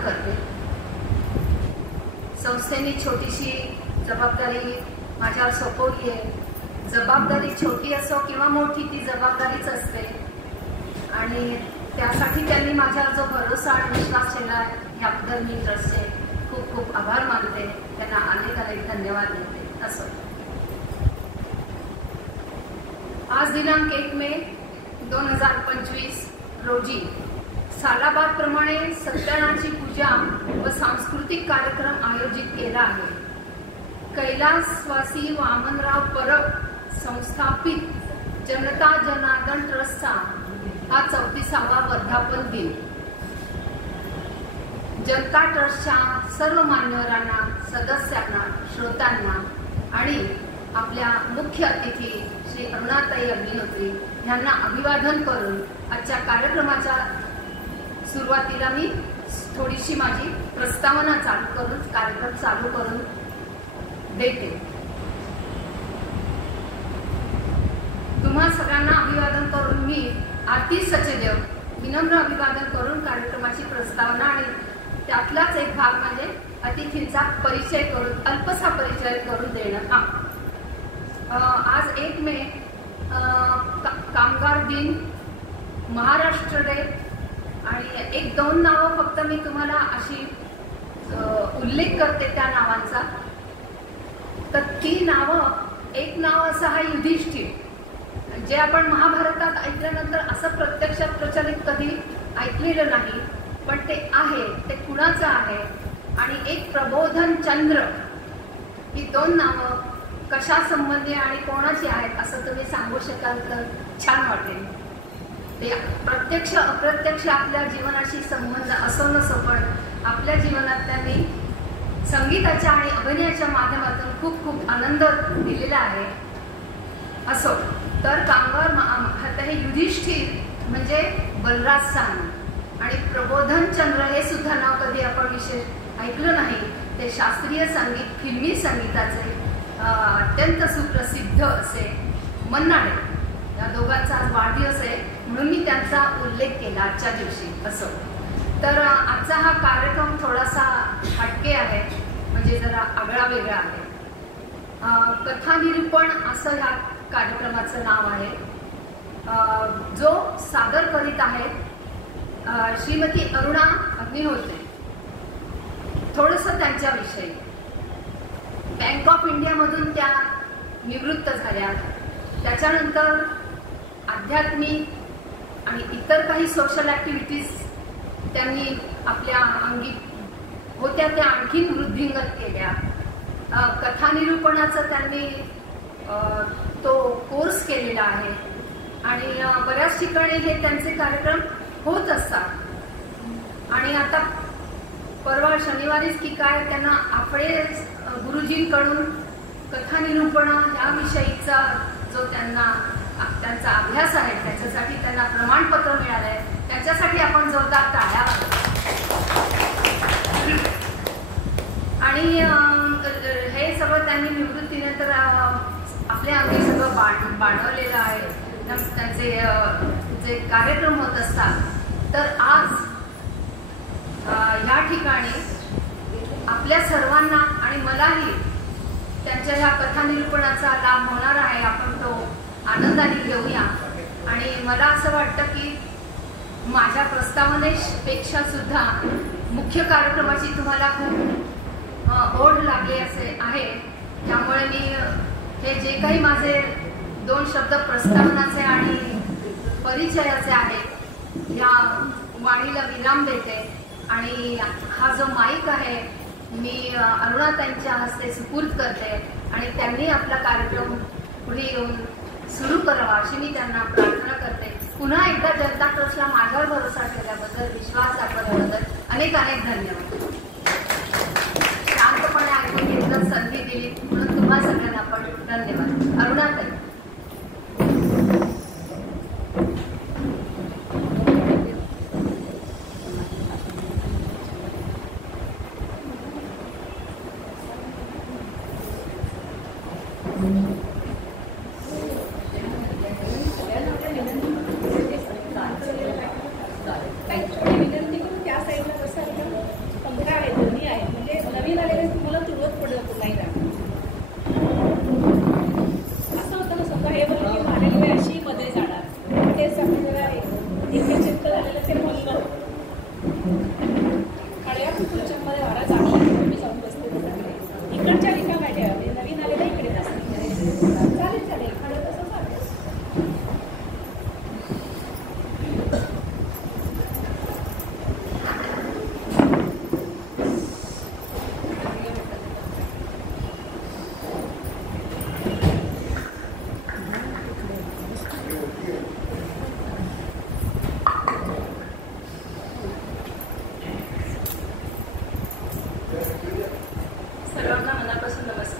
करते। संस्थेने छोटीशी जबाबदारी माझ्यावर सोपवली आहे। जबाबदारी छोटी असो किंवा मोठी, ती जबाबदारीच असते आणि त्यासाठी त्यांनी माझ्यावर जो भरोसा आणि विश्वास ठेवला याबद्दल मी ट्रस्टचे खूप खूप आभार मानते। त्यांना अनेक धन्यवाद देते। असो, आज दिनांक 1 मे 2025 रोजी सालाबाद प्रमाणे सत्यनारायणाची पूजा व सांस्कृतिक कार्यक्रम आयोजित केला आहे। कैलासवासी वामनराव परब संस्थापित जनता जनार्दन ट्रस्टचा हा 34वा वर्धापन दिन जनता ट्रस्टच्या सर्व मान्यवरांना, सदस्यांना, श्रोत्यांना आणि आपल्या मुख्य अतिथी श्री अरुणाताई अग्निहोत्री यांना अभिवादन करून आजच्या कार्यक्रमाच्या सुरुवातीला मी थोडीशी माझी प्रस्तावना कार्यक्रम चालू करून देते। तुम्हा सगळ्यांना अभिवादन करून मी आरती सचदेव विनम्र अभिवादन करून कार्यक्रमाची प्रस्तावना आणि त्यातलाच एक भाग म्हणजे अतिथींचा परिचय करून अल्पसा परिचय करून देणं। आज 1 मे कामगार दिन, महाराष्ट्र डे आणि 1-2 नावं फक्त मी तुम्हाला अशी उल्लेख करते त्या नावांचा। तर ती नावं, एक नाव असं आहे युधिष्ठिर, जे आपण महाभारतात ऐकल्यानंतर असं प्रत्यक्षात प्रचलित कधी ऐकलेलं नाही, पण ते आहे, ते कुणाचं आहे। आणि एक प्रबोधन चंद्र, ही 2 नावं कशा संबंधी आणि कोणाची आहेत असं तुम्ही सांगू शकाल तर छान वाटेल। ते प्रत्यक्ष अप्रत्यक्ष आपल्या जीवनाशी संबंध असो नसो, पण आपल्या जीवनात त्यांनी संगीताच्या आणि अभिनयाच्या माध्यमातून खूप खूप आनंद दिलेला आहे। असो, तर कामगार हे युधिष्ठिर म्हणजे बलराज साहनी आणि प्रबोधन चंद्र हे सुद्धा नाव कधी आपण विशेष ऐकलं नाही। ते शास्त्रीय संगीत, फिल्मी संगीताचे अत्यंत सुप्रसिद्ध असे मन्नाडे, या दोघांचा आज वाढदिवस आहे म्हणून मी त्यांचा उल्लेख केला आजच्या दिवशी। असो, तर आजचा हा कार्यक्रम थोडासा हटके आहे, म्हणजे जरा आगळा वेगळा आहे। कथा निरूपण असं ह्या कार्यक्रमाचं नाव आहे। जो सादर करीत आहेत श्रीमती अरुणा अग्निहोत्री। थोडंसं त्यांच्याविषयी, बँक ऑफ इंडियामधून त्या निवृत्त झाल्या, त्याच्यानंतर आध्यात्मिक आणि इतर काही सोशल ॲक्टिव्हिटीज त्यांनी आपल्या अंगी होत्या त्या आणखीन वृद्धिंगत केल्या। कथा निरूपणाचं त्यांनी तो कोर्स केलेला आहे आणि बऱ्याच ठिकाणी हे त्यांचे कार्यक्रम होत असतात। आणि आता परवा शनिवारीच की काय त्यांना आपले गुरुजींकडून कथा निरूपण ह्या विषयीचा जो त्यांचा अभ्यास आहे त्याच्यासाठी त्यांना प्रमाणपत्र मिळालंय। त्याच्यासाठी आपण जोरदार टाळ्या आणि हे सगळं त्यांनी निवृत्तीनंतर आपल्या अंगी सगळं बांधवलेलं आहे। त्यांचे जे कार्यक्रम होत असतात, तर आज या ठिकाणी आपल्या सर्वांना आणि मलाही त्यांच्या ह्या कथा निरूपणाचा लाभ होणार आहे। आपण तो आनंदाने घेऊया। आणि मला असं वाटतं की माझ्या प्रस्तावनेपेक्षा सुद्धा मुख्य कार्यक्रमाची तुम्हाला खूप ओढ लागली असे आहे, त्यामुळे मी हे जे काही माझे 2 शब्द प्रस्तावनाचे आणि परिचयाचे आहेत या वाणीला विराम देते आणि हा जो माईक आहे मी अरुणाताईंच्या हस्ते सुपूर्द करते आणि त्यांनी आपला कार्यक्रम पुढे येऊन सुरू करावा अशी मी त्यांना प्रार्थना करते। पुन्हा एकदा जनता ट्रस्टला माझ्यावर भरोसा ठेवल्याबद्दल, विश्वास दाखवल्याबद्दल अनेक धन्यवाद। शांतपणे ऐकून घेतलं, संधी दिली म्हणून तुम्हा सगळ्यांना पण धन्यवाद। अरुणाताई। विनंती करून त्या साईडला बसाल का?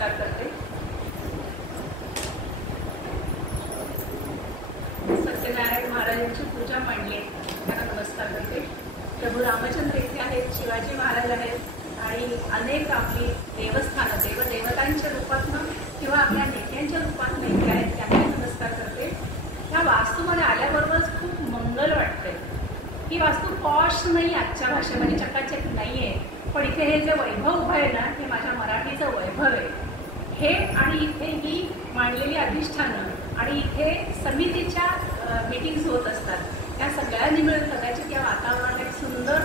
नमस्कार करते. सत्यनारायण महाराजांची पूजा मांडली त्यांना नमस्कार करते. प्रभू रामचंद्र इथे आहेत, शिवाजी महाराज आहेत आणि अनेक आपली देवस्थानं देवदेवतांच्या रूपातनं किंवा आपल्या नेत्यांच्या रूपातनं इथे आहेत त्यांना नमस्कार करते. ह्या वास्तूमध्ये आल्याबरोबरच खूप मंगल वाटतंय. ही वास्तू पॉश नाही, आजच्या भाषेमध्ये चकाचक नाही आहे, पण इथे हे जे वैभव उभं आहे ना, हे माझ्या मराठीचं वैभव आहे. हे आणि इथे ही मांडलेली अधिष्ठानं आणि इथे समितीच्या मीटिंग्स होत असतात, त्या सगळ्यांनी मिळून कदाचित या वातावरणात एक सुंदर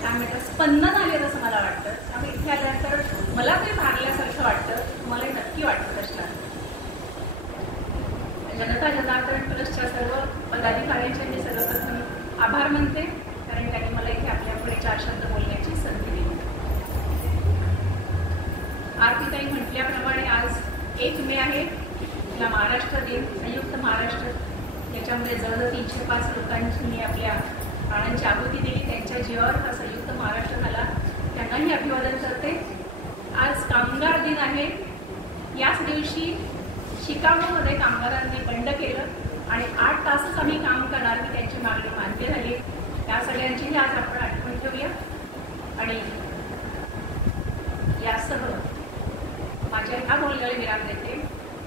काय म्हणतात स्पंदन आलेलं असं मला वाटतं. त्यामुळे इथे आल्यानंतर मला ते भागल्यासारखं वाटतं, तुम्हालाही नक्की वाटत असणार. जनता जनार्दन ट्रस्टच्या सर्व पदाधिकाऱ्यांचे मी सर्वप्रथम आभार मानते, कारण त्यांनी मला इथे आपल्यापुढे 4 शब्द बोलण्याची संधी दिली. आरतीताई म्हटल्याप्रमाणे आज 1 मे आहे, तिला महाराष्ट्र दिन, संयुक्त महाराष्ट्र. याच्यामध्ये जवळजवळ 305 लोकांची मी आपल्या प्राणांची आहुती दिली. त्यांच्या जीवावर हा संयुक्त महाराष्ट्र झाला, त्यांनाही अभिवादन करते. आज कामगार दिन आहे. याच दिवशी शिकागोमध्ये कामगारांनी बंड केलं आणि 8 तासच आम्ही काम करणार ही त्यांची मागणी मान्य झाली. त्या सगळ्यांचीही आज आपण आठवण ठेवूया. आणि यासह माझ्या ह्या बोलण्याला विराम देते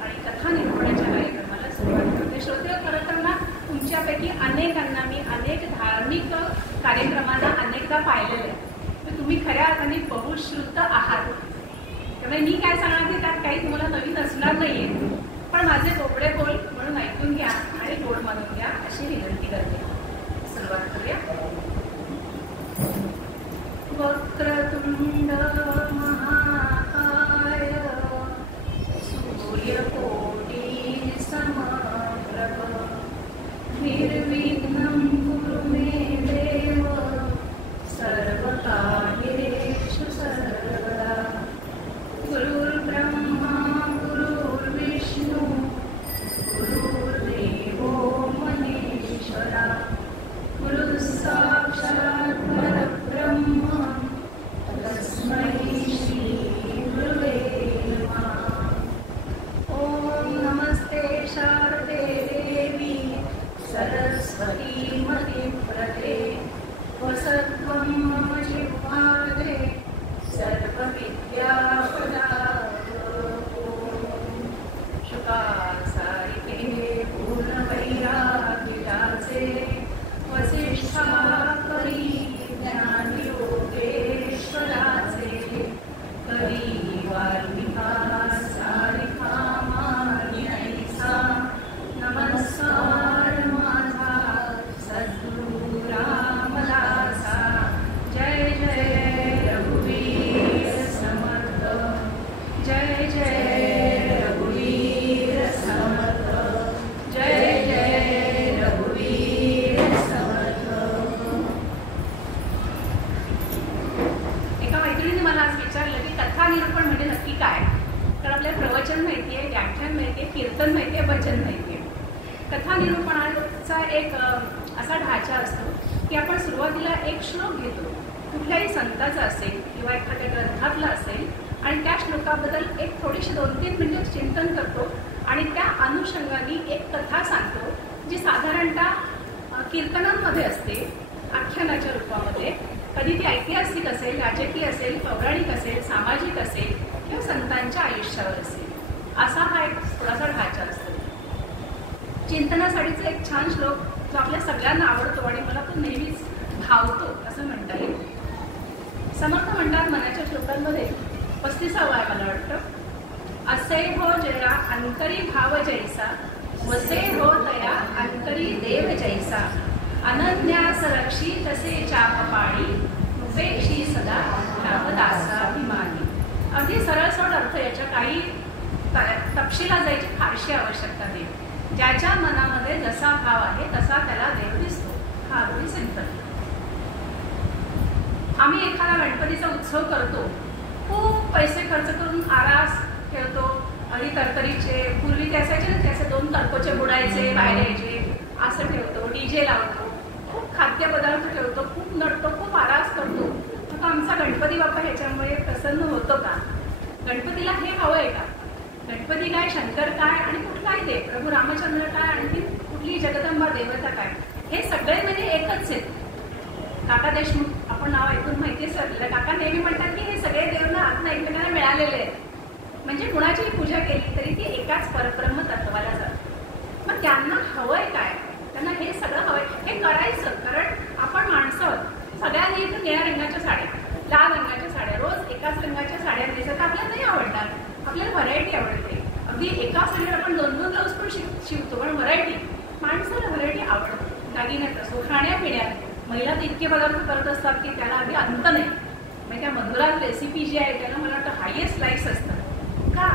आणि कथा निरूपणाच्या कार्यक्रमाला सुरुवात करते. श्रोते, खरं तर ना तुमच्यापैकी अनेकांना मी अनेक धार्मिक कार्यक्रमांना अनेकदा पाहिलेलं आहे, तर तुम्ही खऱ्या अर्थाने बहुश्रुत आहात. त्यामुळे मी काय सांगणार की त्यात काही तुम्हाला नवीन असणार नाहीये, पण माझे बोबडे बोल म्हणून ऐकून घ्या आणि गोड मानून घ्या अशी विनंती करते. सुरुवात करूया. वक्रतुंड महाकाय सूर्यकोटी समप्रभ निर्विघ्नं कुरु मे देव सर्वकार्येषु सर्वदा. गुरुर्ब्रह्मा गुरुर्विष्णु गुरुर्देवो महेश्वरा गुरुः साक्षात् परब्रह्म तस्मै श्री गुरुवे नमः. ॐ नमस्ते शारदे देवी सरस्वती मतिप्रदे वसत्वं मम जिह्वाग्रे सर्वविद्यापदार्थो. शुकासारिते पूर्णवैराग्यदासे वसिष्ठा परी ज्ञानयोगेश्वराचे करी वाल्मिका सारिका मान्यैसा. नमस्कार माझा सद्गुरु रामदासा. जय जय रघुवीर समर्थ, जय जय रघुवीर समर्थ, जय जय रघुवीर समर्थ. एका मैत्रिणीने मला आज विचारलं की कथा निरूपण म्हणजे नक्की काय. तर आपल्याला प्रवचन माहिती आहे, व्याख्यान माहिती आहे, कीर्तन माहिती आहे, भजन माहिती आहे. कथा निरूपणाचा एक असा ढाचा असतो की आपण सुरुवातीला एक श्लोक घेतो, कुठल्याही संताचा असेल किंवा एखाद्या ग्रंथातला असेल, आणि त्या श्लोकाबद्दल एक थोडीशी 2-3 मिनिटं चिंतन करतो आणि त्या अनुषंगाने एक कथा सांगतो, जी साधारणतः कीर्तनांमध्ये असते, आख्यानाच्या रूपामध्ये. कधी ती ऐतिहासिक असेल, राजकीय असेल, पौराणिक असेल, सामाजिक असेल किंवा संतांच्या आयुष्यावर असेल. असा हा एक थोडासा ढाचा असतो. चिंतनासाठीचा एक छान श्लोक जो आपल्या सगळ्यांना आवडतो आणि मला तो नेहमीच भावतो असं म्हणता येईल. समर्थ म्हणतात मनाच्या श्लोकांमध्ये 35वा आहे मला वाटतं. असे हो जया अंतरी भाव जैसा, वसे हो तया अंतरी देव जैसा. अनन्यास रक्षी तसे चाप पाणी, उपेक्षी सदा रामदासाभिमानी. अगदी सरळसोट अर्थ, याच्या काही तपशिला जायची फारशी आवश्यकता नाही. ज्याच्या मनामध्ये जसा भाव आहे तसा त्याला देव दिसतो. हा अगदी सिंपल. आम्ही एखादा गणपतीचा उत्सव करतो, खूप पैसे खर्च करून आरास ठेवतो, आणि तरतरीचे पूर्वी ते असायचे ना, त्याचे 2 तरकोचे बुडायचे बाहेर यायचे असं ठेवतो, डीजे लावतो, खूप खाद्यपदार्थ ठेवतो, खूप नटतो, खूप आरास करतो. आता आमचा गणपती बाप्पा ह्याच्यामुळे प्रसन्न होतो का? गणपतीला हे हवं आहे का? गणपती काय, शंकर काय आणि कुठलाही देव, प्रभू रामचंद्र काय, आणखी कुठली जगदंबा देवता काय, हे सगळे म्हणजे एकच आहेत. काका देशमुख आपण नाव ऐकून माहिती आहे सर. काका नेहमी म्हणतात की हे सगळे देव ना आत्मा एकमेकांना मिळालेले आहेत. म्हणजे कुणाचीही पूजा केली तरी ती एकाच परब्रह्म तत्वाला जाते. मग त्यांना हवंय काय? त्यांना हे सगळं हवंय हे करायचं. कारण आपण माणसं आहोत. सगळ्यांनी इथून निळ्या रंगाच्या साड्या, लाल रंगाच्या साड्या, रोज एकाच रंगाच्या साड्या दिसत आपल्याला नाही आवडणार. आपल्याला व्हरायटी आवडते. अगदी एका साडीवर आपण 2-2 ब्लाऊज पण शिवतो, पण व्हरायटी, माणसाला व्हरायटी आवडते. दागिन्यात असो, खाण्यापिण्यात महिला तर इतके पदार्थ करत असतात की त्याला अगदी अंत नाही. म्हणजे त्या मधुरात रेसिपी जी आहे त्याला मला वाटतं हायेस्ट लाईक्स असतात. का?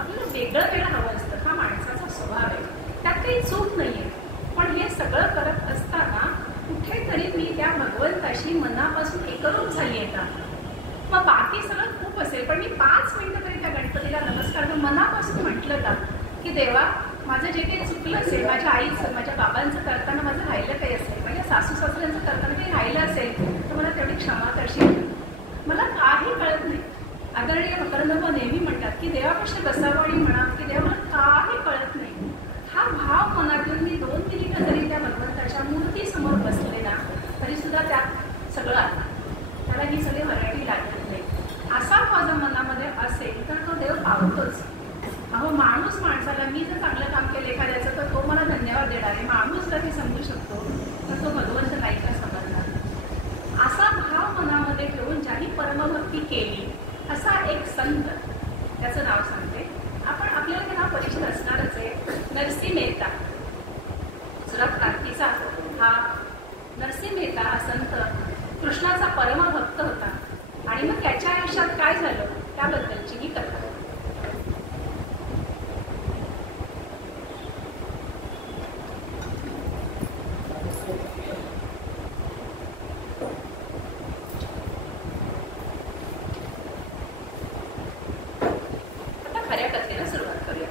आपल्याला वेगळं वेगळं हवं असतं. हा माणसाचा स्वभाव आहे, त्यात काही चूक नाहीये. पण हे सगळं करत असताना कुठेतरी मी त्या भगवंताशी मनापासून एकरूप झाली आहे का? मग बाकी सगळं खूप असेल, पण मी 5 मिनिटं तरी त्या गणपतीला नमस्कार करून मनापासून म्हटलं का की देवा, माझं जे काही चुकलं असेल, माझ्या आईचं, माझ्या बाबांचं करताना माझं राहिलं काही असेल, माझ्या सासू सासऱ्यांचं करताना काही राहिलं असेल तर मला तेवढी क्षमा करशील. मला काही कळत नाही. आदरणीय मकरंदभाऊ नेहमी म्हणतात की देवापेक्षा बसावं आणि म्हणा की देवा मला काही कळत नाही. हा भाव मनातून मी 2 मिनिटं जरी त्या भगवंताच्या मूर्तीसमोर बसले ना तरी सुद्धा त्यात सगळं आलं. त्याला ही सगळी व्हरायटी लागत नाही. असा माझा मनामध्ये असेल तर तो देव पावतोच. अहो, माणूस माणसाला, मी जर चांगलं काम केलं एखाद्याचं तर तो मला धन्यवाद देणार आहे. माणूस जर हे समजू शकतो तर तो भगवंत नाही का समजणार. असा भाव मनामध्ये ठेवून ज्यांनी परमभक्ती केली असा एक संत, त्याचं नाव सांगते. आपण आपल्याला ते नाव परिचित असणारच आहे. नरसिंह मेहता. गुजरात क्रांतीचा हा नरसिंह मेहता हा संत कृष्णाचा परमभक्त होता. आणि मग त्याच्या आयुष्यात काय झालं त्याबद्दलची ही कथा. खऱ्या कथेला सुरुवात करूया.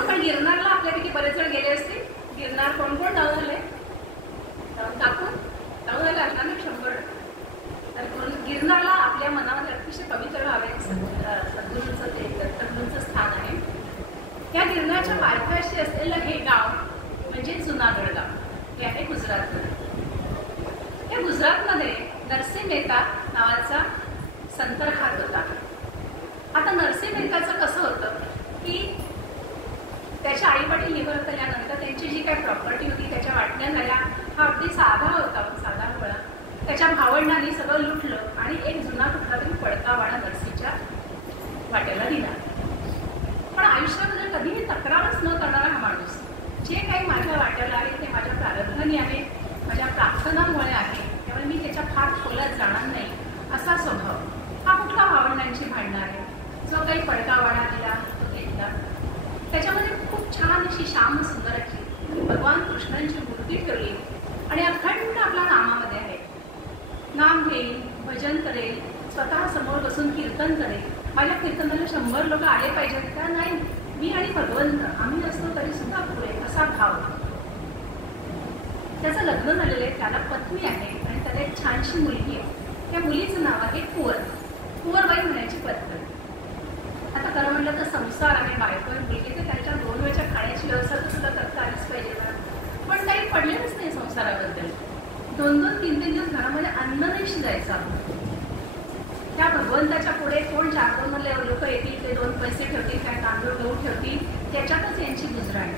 आपण गिरनारला आपल्यापैकी बरेच जण गेले असतील. गिरनार कोण कोण जाऊन आले? टाकून जाऊन आले असणार ना 100. तर गिरनारला आपल्या मनामध्ये अतिशय पवित्र भाव आहे. सद्गुरूंचं ते दत्तगुरूंचं स्थान आहे. त्या गिरनारच्या पायथ्याशी असलेलं हे गाव म्हणजे जुनागड गाव. हे आहे गुजरातमध्ये. या गुजरातमध्ये नरसिंह मेहता नावाचा संत राहत होता. आता नरसिंह मेहताचं कसं होतं की त्याच्या आईवडील निवड केल्यानंतर त्यांची जी काही प्रॉपर्टी होती त्याच्या वाटण्या झाल्या. हा अगदी साधा होता, साधा गोळा. त्याच्या भावंडांनी सगळं लुटलं आणि एक जुना कुठला तरी पडका वाडा नरसिंहच्या वाट्याला दिला. पण आयुष्यामध्ये कधीही तक्रारच न करणारा हा माणूस, जे काही माझ्या वाट्याला आहे ते माझ्या प्रारब्धाने आहे, माझ्या प्रार्थनामुळे आहे, त्यामुळे मी त्याच्या फार खोलात जाणार नाही असा स्वभाव. हा कुठला भावंडांची भांडणं आहे. जो काही पडकावाडा दिला तो घेतला. त्याच्यामध्ये खूप छान अशी श्याम सुंदराची भगवान कृष्णांची मूर्ती ठेवली आणि अखंड आपल्या नामामध्ये आहे. नाम घेईल, भजन करेल, स्वतः समोर बसून कीर्तन करेल. माझ्या कीर्तनाला 100 लोक आले पाहिजेत का? नाही, मी आणि भगवंत आम्ही असतो तरी सुद्धा पुरे असा भाव. त्याचं लग्न झालेलं आहे, त्याला पत्नी आहे आणि त्याला एक छानशी मुलगी आहे. त्या मुलीचं नाव आहे कुंवरबाई म्हणायची पद्धत. आता खरं म्हटलं तर संसार आहे, बायको मुलगी, तर त्याच्या 2 वेळच्या खाण्याची व्यवस्था तर सुद्धा करता आलीच पाहिजे ना. पण काही पडलेलंच नाही संसाराबद्दल. 2-2, 3-3 दिवस घरामध्ये अन्न नाही शिजायचं. त्या भगवंताच्या पुढे कोण 4-2 लोक येतील, ते 2 पैसे ठेवतील, काय तांदूळ गहू ठेवतील, त्याच्यातच यांची गुजराण.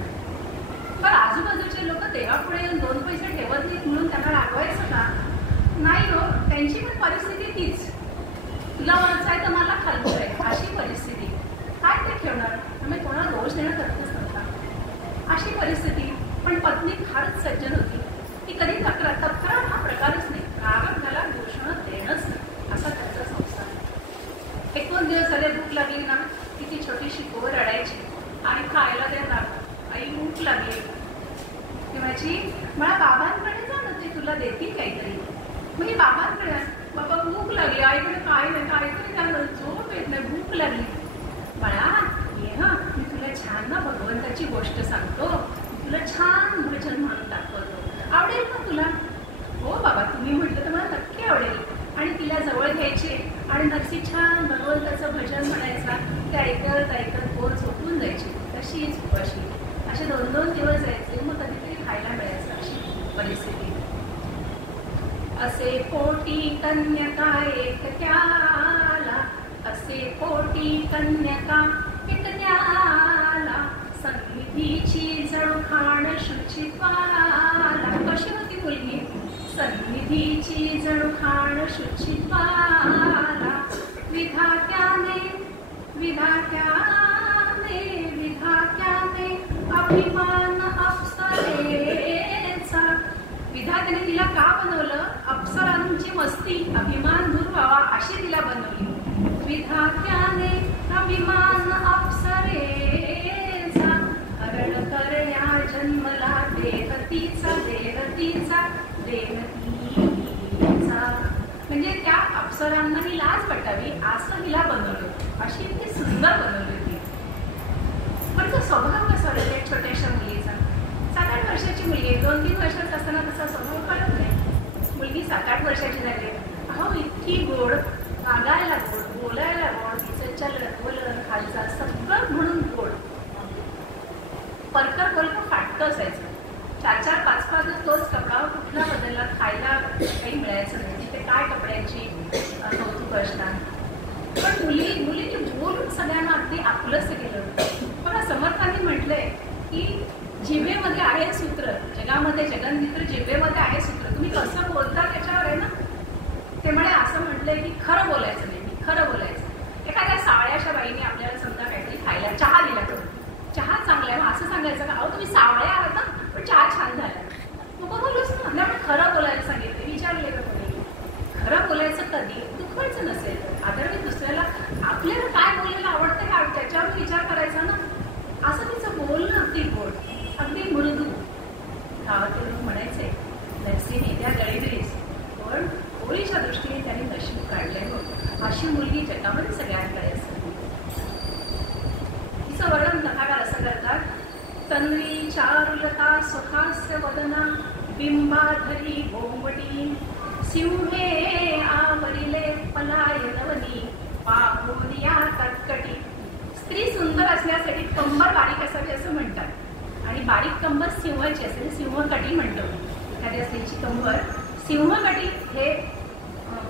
पण आजूबाजूचे लोक देवापुढे येऊन 2 पैसे ठेवत नाहीत म्हणून त्यांना रागवायचं का? नाही हो, त्यांची पण परिस्थिती तीच. तुला वरच आहे तर मला खालचं आहे, अशी परिस्थिती. काय ते ठेवणार? त्यामुळे कोणाला दोष देणं करतच नव्हता अशी परिस्थिती. पण पत्नी फारच सज्जन होती. ती कधी तक्रार हा प्रकारच नाही. प्रारब्धाला घोषणा देणंच नाही असा त्यांचा संसार. 1-2 दिवस झाले भूक लागली ना की ती छोटीशी पोर रडायची आणि खायला देणार. आई भूक लागली. ती म्हणायची, मला बाबांकडे जा ना, ते तुला देतील काहीतरी. मग ही बाबांकडे, बाबा भूक लागली, आईकडे काय नाही, काहीतरी त्याला झोप येत नाही, भूक लागली. बाळा ये हा, मी तुला छान ना भगवंताची गोष्ट सांगतो, तुला छान भजन म्हणून दाखवतो, आवडेल ना तुला? हो बाबा, तुम्ही म्हटलं तर मला नक्की आवडेल. आणि तिला जवळ घ्यायचे आणि नरसी छान भगवंताचं भजन म्हणायचा. ते ऐकत ऐकत पोर झोपून जायची. तशीच उपाशी असे 2-2 दिवस जायचे. मग कधीतरी खायला मिळायचं. अशी परिस्थिती. असे पोटी कन्यका एक त्याला, असे पोटी कन्यका एक त्याला, सन्निधीची जणू खाण शुचित्वाला. कशी होती मुलगी? सन्निधीची जणू खाण शुचित्वाला. विधात्याने विधात्याने विधात्याने अभिमान अप्सरेचा. विधात्याने तिला का बनवलं? अप्सरांची मस्ती, अभिमान दूर व्हावा अशी तिला बनवली. विधात्याने अभिमान अप्सरेचा, हरण करण्या जन्मला देहतीचा देहतीचा देहतीचा. म्हणजे त्या अप्सरांना ही लाज वाटावी असं हिला बनवलं. अशी ती सुंदर बनवली होती. पण तो स्वभाव कसा होता त्या छोट्याशा मुलीचा? 7-8 वर्षाची मुलगी आहे. 2-3 वर्षाचा असताना तसा स्वभाव कळत नाही. मुलगी 7-8 वर्षाची झाली. अहो इतकी गोड, वागायला गोड, बोलायला गोड, तिचं चलन बोलन हालचाल सगळं म्हणून गोड. परकर फाटकं असायचं. 4-4, 5-5 तोच कपडा कुठला बदलला, खायला काही मिळायचं नाही. तिथे काय कपड्यांची कौतुक असणार. पण मुलीने बोलून सगळ्यांना अगदी आपलंसं केलं. मला समर्थांनी म्हटलंय की जिभेमध्ये आहे सूत्र, जगामध्ये जगन्मित्र जिभेमध्ये आहे सूत्र. तुम्ही कसं बोलता त्याच्यावर आहे ना. ते म्हणे असं म्हटलंय की खरं बोलायचं नाही, खरं बोलायचं. एखाद्या सावळ्याच्या बाईने आपल्याला समजा काहीतरी खायला चहा दिला तर चहा चांगला आहे, मग असं सांगायचं का अहो तुम्ही सावळ्या आहात ना पण चहा छान झाला. मग बोलूच ना. त्यामुळे खरं बोलायला सांगितलं. विचारले का कोणी? खरं बोलायचं कधी? दुखवायचं नसेल तर आदरणीय दुसऱ्याला आपल्याला काय बोलायला आवडतं का त्याच्यावर विचार करायचा ना. असं तिचं बोलणं अगदी गोड, अगदी मृदू. गावातील लोक म्हणायचे नरसीने त्या गळीबिरीस, पण होळीच्या दृष्टीने त्यांनी नशीब काढले हो. अशी मुलगी जगामध्ये सगळ्यांकडे असते. तिचं वर्णन कथाकार असं करतात. तन्वी चारुलता सुखास्य वदना, बिंबाधरी गोंबटी, सिंहे आवरिले पलायनवनी, पाहुनिया कटकटी. स्त्री सुंदर असण्यासाठी कंबर बारीक असावी असं म्हणतात. आणि बारीक कंबर सिंहाची असेल, सिंहकटी म्हणतो. एखाद्या स्त्रीची कंबर सिंहकटी हे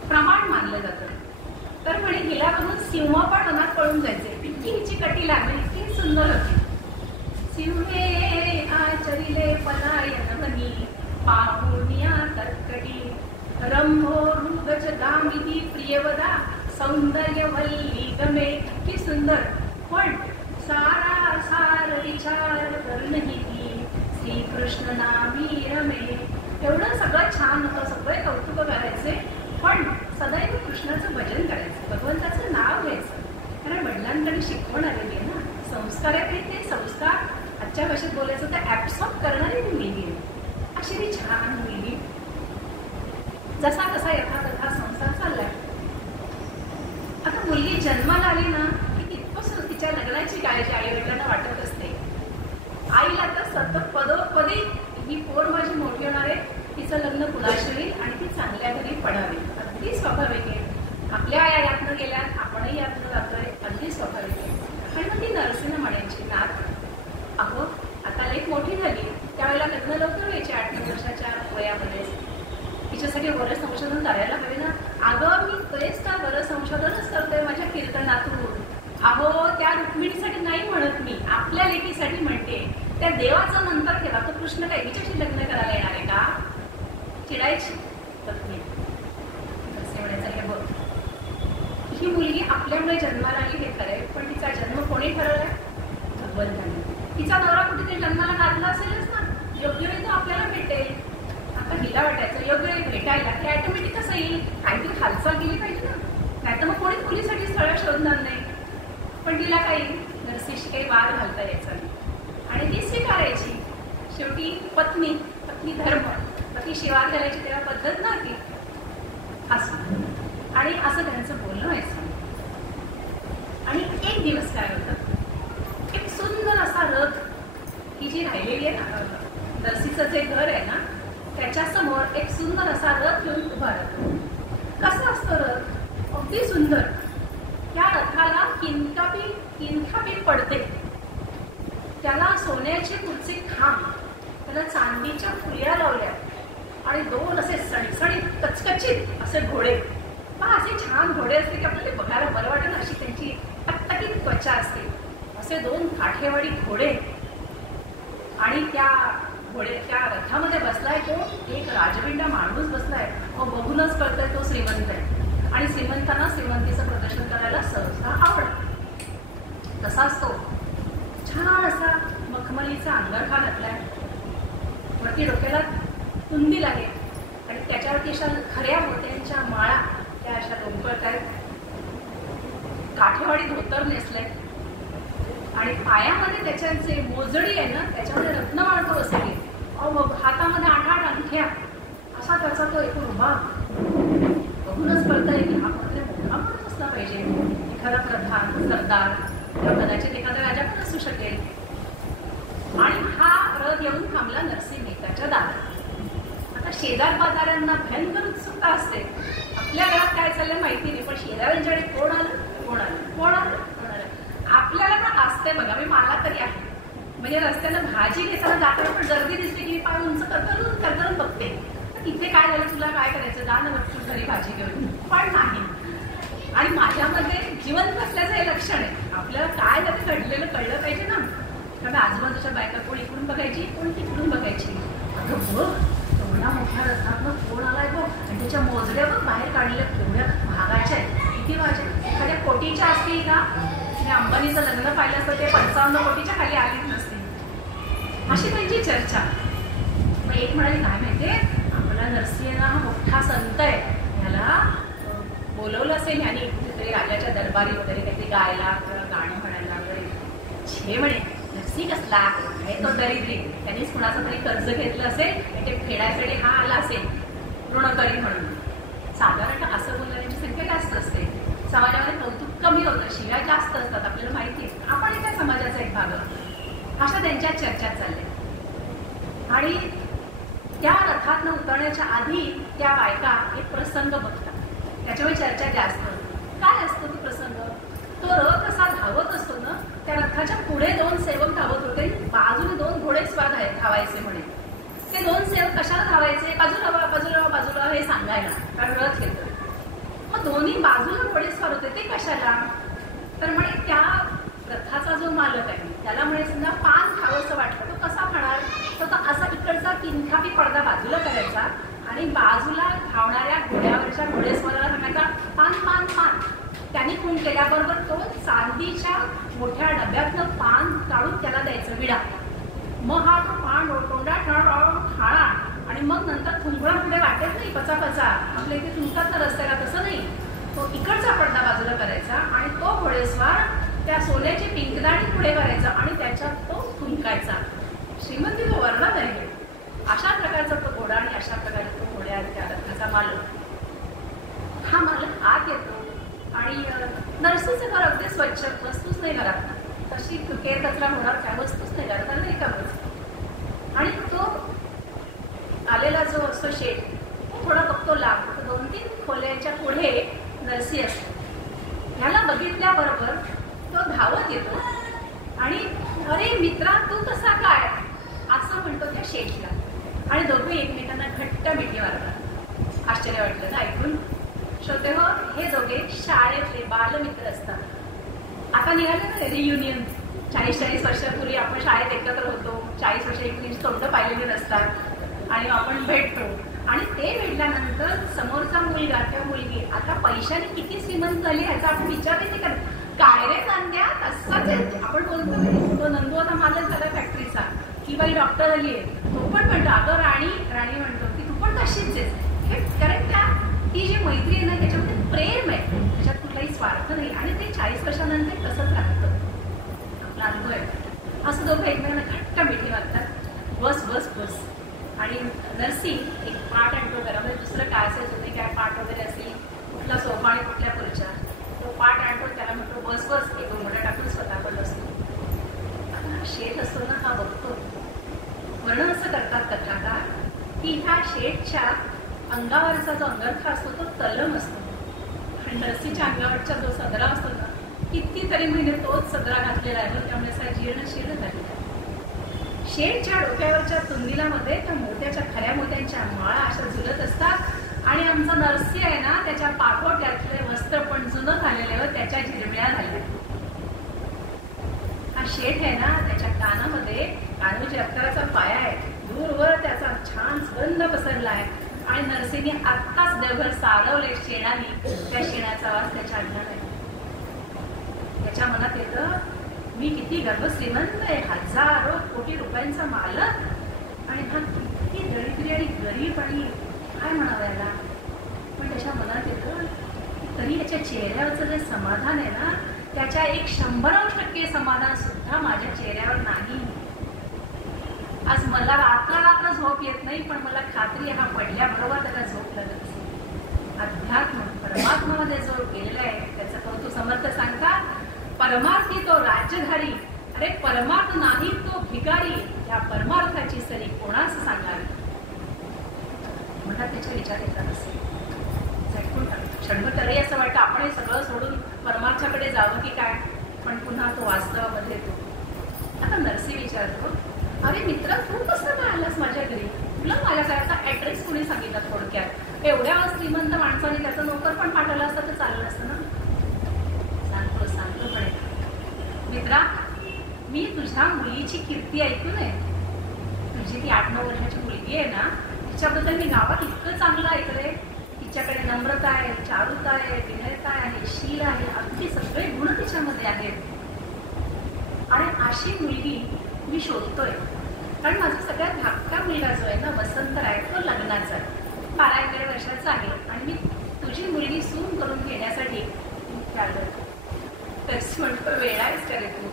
प्रमाण मानलं जातं. तर म्हणे हिला बघून सिंह पण मनात पळून जायचे. इतकी हिची कटी लागली, इतकी सुंदर होती. सिंहे आचरिले पलायनवनी, पाहुनिया कटकटी, रंभोरुगज दामिनी प्रियवदा, सौंदर्यवल्ली गमे. इतकी सुंदर, पण सारा सार विचार करूनही ती श्रीकृष्ण नामी रमे. एवढं सगळं छान होतं, सगळे कौतुक करायचे, पण सदैव कृष्णाचं भजन करायचं, भगवंताचं नाव घ्यायचं. कारण वडिलांकडे शिकवण आलेली आहे ना, संस्कार आहे. ते संस्कार आजच्या भाषेत बोलायचं तर ऍब्सॉर्ब करणारी मुलगी आहे. अशी ती छान मुलगी. जसा तसा यथातथा संसार चाललाय. आता मुलगी जन्माला आली ना की तितकंच तिच्या लग्नाची काळजी आई वडिलांना वाटत असते. आईला तर सतत पदोपदी ही पोर माझी मोठी होणार आहे, तिचं लग्न कुणाशी होईल आणि ती चांगल्या घरी पडावी. अगदी स्वाभाविक आहे. आपल्या आया यातनं गेल्या, आपणही यातनं जातोय, अगदी स्वाभाविक आहे. आणि मग ती नरसीनं म्हणायची नाथ अहो आता लेक मोठी झाली, त्यावेळेला लग्न लवकर व्हायचे 8-9 वर्षाच्या वयामध्ये. तिच्यासाठी बरं संशोधन करायला हवे ना. अगं मी बरेच का बरं संशोधनच करतोय माझ्या कीर्तनातून. अहो त्या रुक्मिणीसाठी नाही म्हणत मी, आपल्या लेकीसाठी म्हणते. त्या देवाचं नंतर केला तो कृष्ण काय हिच्याशी लग्न करायला येणार आहे का? चिडायची पत्नी. असे म्हणायचं हे बघ, ही मुलगी आपल्यामुळे जन्माला आली हे खरंय, पण तिचा जन्म कोणी ठरवलाय? भगवंताने. तिचा नवरा कुठेतरी जन्माला घातला असेलच ना, योग्य वेळी तो आपल्याला भेटेल. आता हिला वाटायचं योग्य वेळी भेटायला ते ऑटोमॅटिक कसं येईल, काहीतरी हालचाल केली पाहिजे ना, नाहीतर मग कोणी मुलीसाठी स्थळ शोधणार नाही. पण तिला काही नरसीशी काही वाद घालता यायचा नाही आणि ती स्वीकारायची. शेवटी पत्नी धर्म, पत्नी शिवार घालायची तेव्हा पद्धत नव्हती असं. आणि असं त्यांचं बोलणं व्हायचं. आणि एक दिवस काय होतं, एक सुंदर असा रथ ही जी राहिलेली आहे ना, नरसीचं जे घर आहे ना त्याच्या समोर एक सुंदर असा रथ घेऊन उभा राहतो. कसा असतो रथ? अगदी सुंदर. त्या रथाला किनखापी पडते, त्याला सोन्याचे कुर्चे खांब, त्याला चांदीच्या फुल्या लावल्या आणि 2 असे सणसणीत कचकचित असे घोडे. असे छान घोडे असते की आपल्याला बघायला बरं वाटेल अशी त्यांची टकटकीत त्वचा असते. असे 2 काठेवाडी घोडे आणि त्या रथामध्ये बसलाय तो एक राजविंडा माणूस बसलाय. बघूनच कळतंय तो श्रीमंत आहे आणि श्रीमंतांना श्रीमंतीचं प्रदर्शन करायला सहसा आवडतं. तसाच तो छान असा मखमलीचा अंगरखा घातलाय, वरती डोक्याला कुंदील आहे आणि त्याच्यावरती अशा खऱ्या मोत्यांच्या माळा त्या अशा लोंबकळत आहेत. काठेवाडी धोतर नेसलंय आणि पायामध्ये त्याच्याचे मोजडी आहे ना, त्याच्यामध्ये रत्नमाळ तो बसले. हातामध्ये 8 अंगठ्या असा त्याचा तो एकूण उभा. बघूनच कळतंय की हा मात्र मोठा माणूस असला पाहिजे, एखादा प्रधान, सरदार किंवा कदाचित एखादा राजा पण असू शकेल. आणि हा रथ येऊन थांबला नरसिंह मेहताच्या दारात. आता शेजार पाजाऱ्यांना भयंकर उत्सुकता असते. आपल्या घरात काय चाललंय माहिती नाही, पण शेजाऱ्यांच्याकडे कोण आलं. आपल्याला पण असते बघा, मला तरी आहे. म्हणजे रस्त्यानं भाजी घेताना जाताना पण गर्दी दिसली की पाय उंच करकरून बघते, इथे काय झालं, तुला काय करायचं, जा ना वस्तू घरी भाजी घेऊन. पण नाही. आणि माझ्यामध्ये जिवंत असल्याचं हे लक्षण आहे. आपल्याला काय त्याचं घडलेलं कळलं पाहिजे ना. कारण आजूबाजूच्या बायका कोण इकडून बघायची, कोण तिकडून बघायची. अगं बघ, एवढा मोठ्या रथातनं कोण आलाय बघ, आणि त्याच्या मोजड्या बघ बाहेर काढलेल्या केवढ्या महागाच्या आहेत. किती माझ्या एखाद्या कोटीच्या असतील का, अंबानीचं लग्न पाहिलं असतं ते 55 कोटीच्या खाली आलीच नसते. अशी त्यांची चर्चा. मग एक म्हणाली, काय माहितीये, आपला नरसिंह हा मोठा संत आहे, ह्याला बोलवलं असेल ह्यानी कुठेतरी राजाच्या दरबारी वगैरे काहीतरी गायला किंवा गाणं म्हणायला वगैरे. छे म्हणे, नरसिंह कसला आहे तो दरिद्री, त्यांनीच कुणाचं तरी कर्ज घेतलं असेल आणि ते फेडायसाठी हा आला असेल ऋणकरी म्हणून. साधारण असं बोलण्याची संख्या जास्त असते. समाजामध्ये कौतुक कमी होतं, शिव्या जास्त असतात, आपल्याला माहिती आहे. आपण त्या समाजाचा एक भाग आहोत. अशा त्यांच्या चर्चा चालल्या. आणि त्या रथातनं उतरण्याच्या आधी त्या बायका एक प्रसंग बघतात, त्याच्यामुळे चर्चा जास्त. काय असतो तो प्रसंग? तो रथ असा धावत असतो ना, त्या रथाच्या पुढे 2 सेवक धावत होते, बाजूने 2 घोडेस्वार आहेत धावायचे म्हणे. ते 2 सेवक कशाला धावायचे, बाजूला हे सांगायला, कारण रथ येतो. मग दोन्ही बाजूला घोडेस्वार होते, ते कशाला? तर म्हणे त्या रथाचा जो मालक आहे त्याला म्हणे समजा पान खावंसं वाटतं, तो कसा खाणार? तो असा इकडचा किनखापी पडदा बाजूला करायचा आणि बाजूला धावणाऱ्या घोड्यावरच्या घोडेस्वाराला सांगायचा पान पान पान. त्यांनी खून केल्याबरोबर तो चांदीच्या मोठ्या डब्यातनं पान काढून त्याला द्यायचं, विडा. मग हा तो पान तोंडात खाणा आणि मग नंतर थुंकणा पुढे वाटत नाही, पचा आपल्या इथे थुंकतात ना रस्त्याला, तसं नाही. तो इकडचा पडदा बाजूला करायचा आणि तो घोडेस्वार त्या सोन्याची पिंकदाणी पुढे करायचा आणि त्याच्यात तो थुंकायचा. श्रीमंतीचं वर्णन आहे. अशा प्रकारचा तो घोडा आणि अशा प्रकारे तो घोड्या त्या रथाचा मालक. हा मालक आत येतो आणि नरसिंहचं घर अगदी स्वच्छ, वस्तूच नाही घरात, तशी केर कचरा होणार काय वस्तूच नाही घरात, नाही का. आणि तो आलेला जो असतो शेठ, तो थोडा बघतो लांब, 2-3 खोल्यांच्या पुढे नरसिंह असतो. ह्याला बघितल्याबरोबर तो धावत येतो आणि अरे मित्रा, तू कसा काय, असं म्हणतो त्या शेठला. आणि दोघे एकमेकांना घट्ट मिठी मारतात. आश्चर्य वाटलं ना ऐकून. श्रोते हो, हे दोघे शाळेतले बालमित्र असतात. आता निघाले ना रियुनियन. 40-40 वर्षापूर्वी आपण शाळेत एकत्र होतो, 40 वर्ष एकमेकांची तोंड पाहिलेली नसतात आणि आपण भेटतो. आणि ते भेटल्यानंतर समोरचा मुलगा किंवा मुलगी आता पैशाने किती श्रीमंत झाली ह्याचा आपण विचार नाही करत. काय रे सांग्या, तसाच आहे आपण बोलतो. तो नंदू आता मालक झाला फॅक्टरीचा, की बाई डॉक्टर आली आहे, तो पण म्हणतो अगं राणी म्हणतो की तू पण तशीच आहेस. कारण ती जी मैत्री आहे ना, त्याच्यामध्ये प्रेम आहे, त्याच्यात कुठलाही स्वार्थ नाही. आणि ते 40 वर्षानंतर तसंच राहतं. आपला अनुभव आहे. असं दोघं एकमेकांना घट्ट मिठी मारतात. बस बस बस. आणि नरसिंह एक पाट आणतो घरामध्ये, दुसरं काय असेल जुने काय पाट वगैरे असेल, कुठला सोफा आणि कुठल्या खुर्च्या, तो पाट आणतो, त्याला म्हणतो बस बस, एक मोठा टाकून स्वतः पण बसतो. शेठ असतो ना, हा बघतो. वर्णन असं करतात कथाकार की ह्या शेठच्या अंगावरचा जो अंगरखा असतो तो कलम असतो आणि नरसीच्या अंगावरचा जो सदरा असतो ना, कितीतरी महिने तोच सदरा घातलेला आहे, त्यामुळे असा जीर्ण झालेला आहे. शेठच्या डोक्यावरच्या तुंदिलामध्ये त्या मोत्याच्या खऱ्या मोत्यांच्या माळा अशा झुलत असतात आणि आमचा नरसी आहे ना, त्याच्या पाठोट्यातले वस्त्र पण जुनं झालेले व त्याच्या झिरमिळ्या झाल्या. हा शेठ आहे ना, त्याच्या कानामध्ये कानूच्या अत्तराचा पाया आहे, दूरवर त्याचा छान सुगंध पसरला आहे आणि नरसीने आत्ताच देवघर सारवले शेणाने, त्या शेणाचा वास त्याच्या अंगात आहे. त्याच्या मनात येतं, मी किती गर्भश्रीमंत आहे, हजारो कोटी रुपयांचा मालक आणि हा किती दरिद्री आणि गरीब आणि काय म्हणावं याला. पण त्याच्या मनात येतं तरी याच्या चेहऱ्यावरचं जे समाधान आहे ना, त्याच्या 100% समाधान सुद्धा माझ्या चेहऱ्यावर नाही. आज मला रात्र झोप येत नाही, पण मला खात्री हा पडल्याबरोबर त्याला झोप लागत असेल. अध्यात्म परमात्मामध्ये जो गेलेला आहे त्याचं कौतुक समर्थ सांगतात, परमार्थी तो राज्यधारी, अरे परमार्थ नाही तो भिकारी, या परमार्थाची सरी कोणास सांगावी. मला त्याच्या विचार येतात असेल झटकून क्षणभर तरी असं वाटतं आपण हे सगळं सोडून परमार्थाकडे जावं की काय, पण पुन्हा तो वास्तवामध्ये येतो. आता नरसी विचारतो, अरे मित्र तू कसं काय आलास माझ्या घरी, तुला माझ्यासारखा ऍड्रेस कोणी सांगितला. थोडक्यात एवढ्या श्रीमंत माणसाने त्याचा नोकर पण पाठवला असता तर चाललं असतं ना. सांगतो पण मित्रा, मी तुझ्या मुलीची कीर्ती ऐकून आहे. तुझी ती 8-9 वर्षाची मुलगी आहे ना, तिच्याबद्दल मी गावात इतकं चांगलं ऐकलंय. तिच्याकडे नम्रता आहे, चारुता आहे, विनयता आहे, शील आहे, अगदी सगळे गुण तिच्यामध्ये आहेत. आणि अशी मुलगी मी शोधतोय, कारण माझा सगळ्यात धाकटा मुलगा जो आहे ना, वसंत आहे, तो लग्नाचा आहे, 12 वर्षाचा आहे आणि मी तुझी मुलगी सून करून घेण्यासाठी आलो. तशी म्हणतो, वेळा आहेस का रे तू,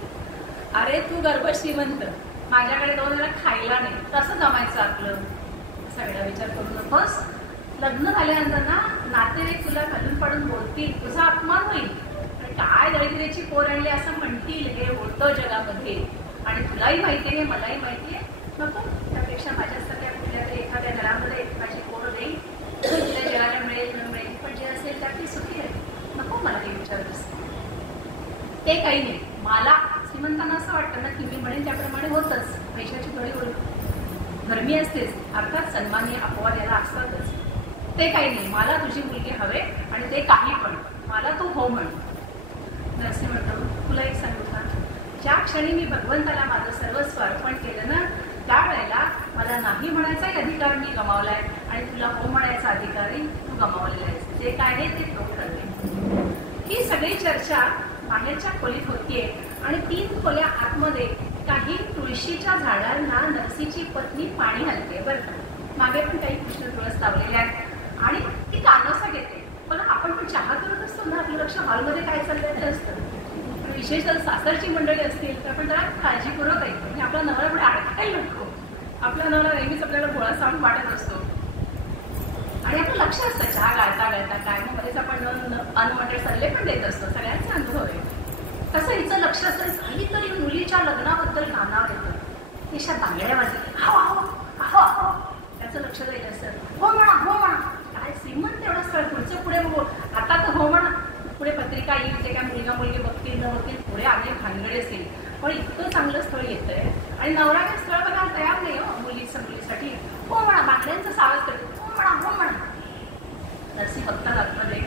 अरे तू गर्भश्रीमंत, माझ्याकडे 2 वेळा खायला नाही, कसं जमायचं आपलं. सगळा विचार करू नकोस. लग्न झाल्यानंतर ना नातेवाईक तुला घालून पाडून बोलतील, तुझा अपमान होईल, आणि काय दरिद्रेची पोर आणली असं म्हणतील. हे होतं जगामध्ये आणि तुलाही माहिती आहे, मलाही माहिती आहे. नको, त्यापेक्षा माझ्यासारख्या कुठल्या तरी एखाद्या घरामध्ये माझी पोर देईल, तिला जेवायला मिळेल न मिळेल, पण जे असेल त्यात ती सुखी आहे. नको मला ते विचारतोस. ते काही नाही. मला श्रीमंतांना असं वाटतं ना की मी म्हणेन त्याप्रमाणे होतच, पैशाची बळी होईल, धर्मी असतेच, अर्थात सन्मानीय अपवाद याला असतातच. ते काही नाही, मला तुझी मुलगी हवे आणि ते काही पण, मला तू हो म्हण. नरसी म्हणतो, तुला एक सांगू का, ज्या क्षणी मी भगवंताला माझं सर्वस्व अर्पण केलं ना, त्यावेळेला मला नाही म्हणायचाही अधिकार मी गमावलाय आणि तुला हो म्हणायचा अधिकारही तू गमावलेला आहेस. जे काय आहे ते तो ठरवे. ही सगळी चर्चा बाहेरच्या खोलीत होतीये आणि 3 खोल्या आतमध्ये काही तुळशीच्या झाडांना नरसीची पत्नी पाणी घालते. बरं का, मागे पण काही कृष्ण तुळस लावलेले आहेत आणि ती कानोसा घेते. पण आपण पण चहा करत असतो ना, आपलं लक्ष हॉलमध्ये काय चाललंय असतं. पण विशेषतः सासरची मंडळी असतील तर आपण जरा काळजीपूर्वक ऐकतो, म्हणजे आपला नवरा पुढे अडकायला नको. आपला नवरा नेहमीच आपल्याला भोळा सावून वाटत असतो आणि आपलं लक्ष असतं चहा गाळता काय, मग मध्येच आपण अनवॉन्टेड सल्ले पण देत असतो. सगळ्यांचा अनुभव आहे. तसं हिचं लक्ष असेल, काहीतरी मुलीच्या लग्नाबद्दल कानावर येतं, तिच्या बांगड्या वाजत, त्याचं लक्ष जाईल असं, हो म्हणा, काय श्रीमंत एवढं स्थळ, पुढचं पुढे बघू, आता तर हो म्हणा, पुढे पत्रिका येईल, ते काय मुलगा मुलगी बघतील न बघतील, पुढे अनेक भानगडे असेल, पण इतकं चांगलं स्थळ येतंय आणि नवरा काही स्थळ बघायला तयार नाही हो मुलीसाठी. हो म्हणा, बांगड्यांचा सावध करतो, हो म्हणा. नरसी बघतात आतमध्ये,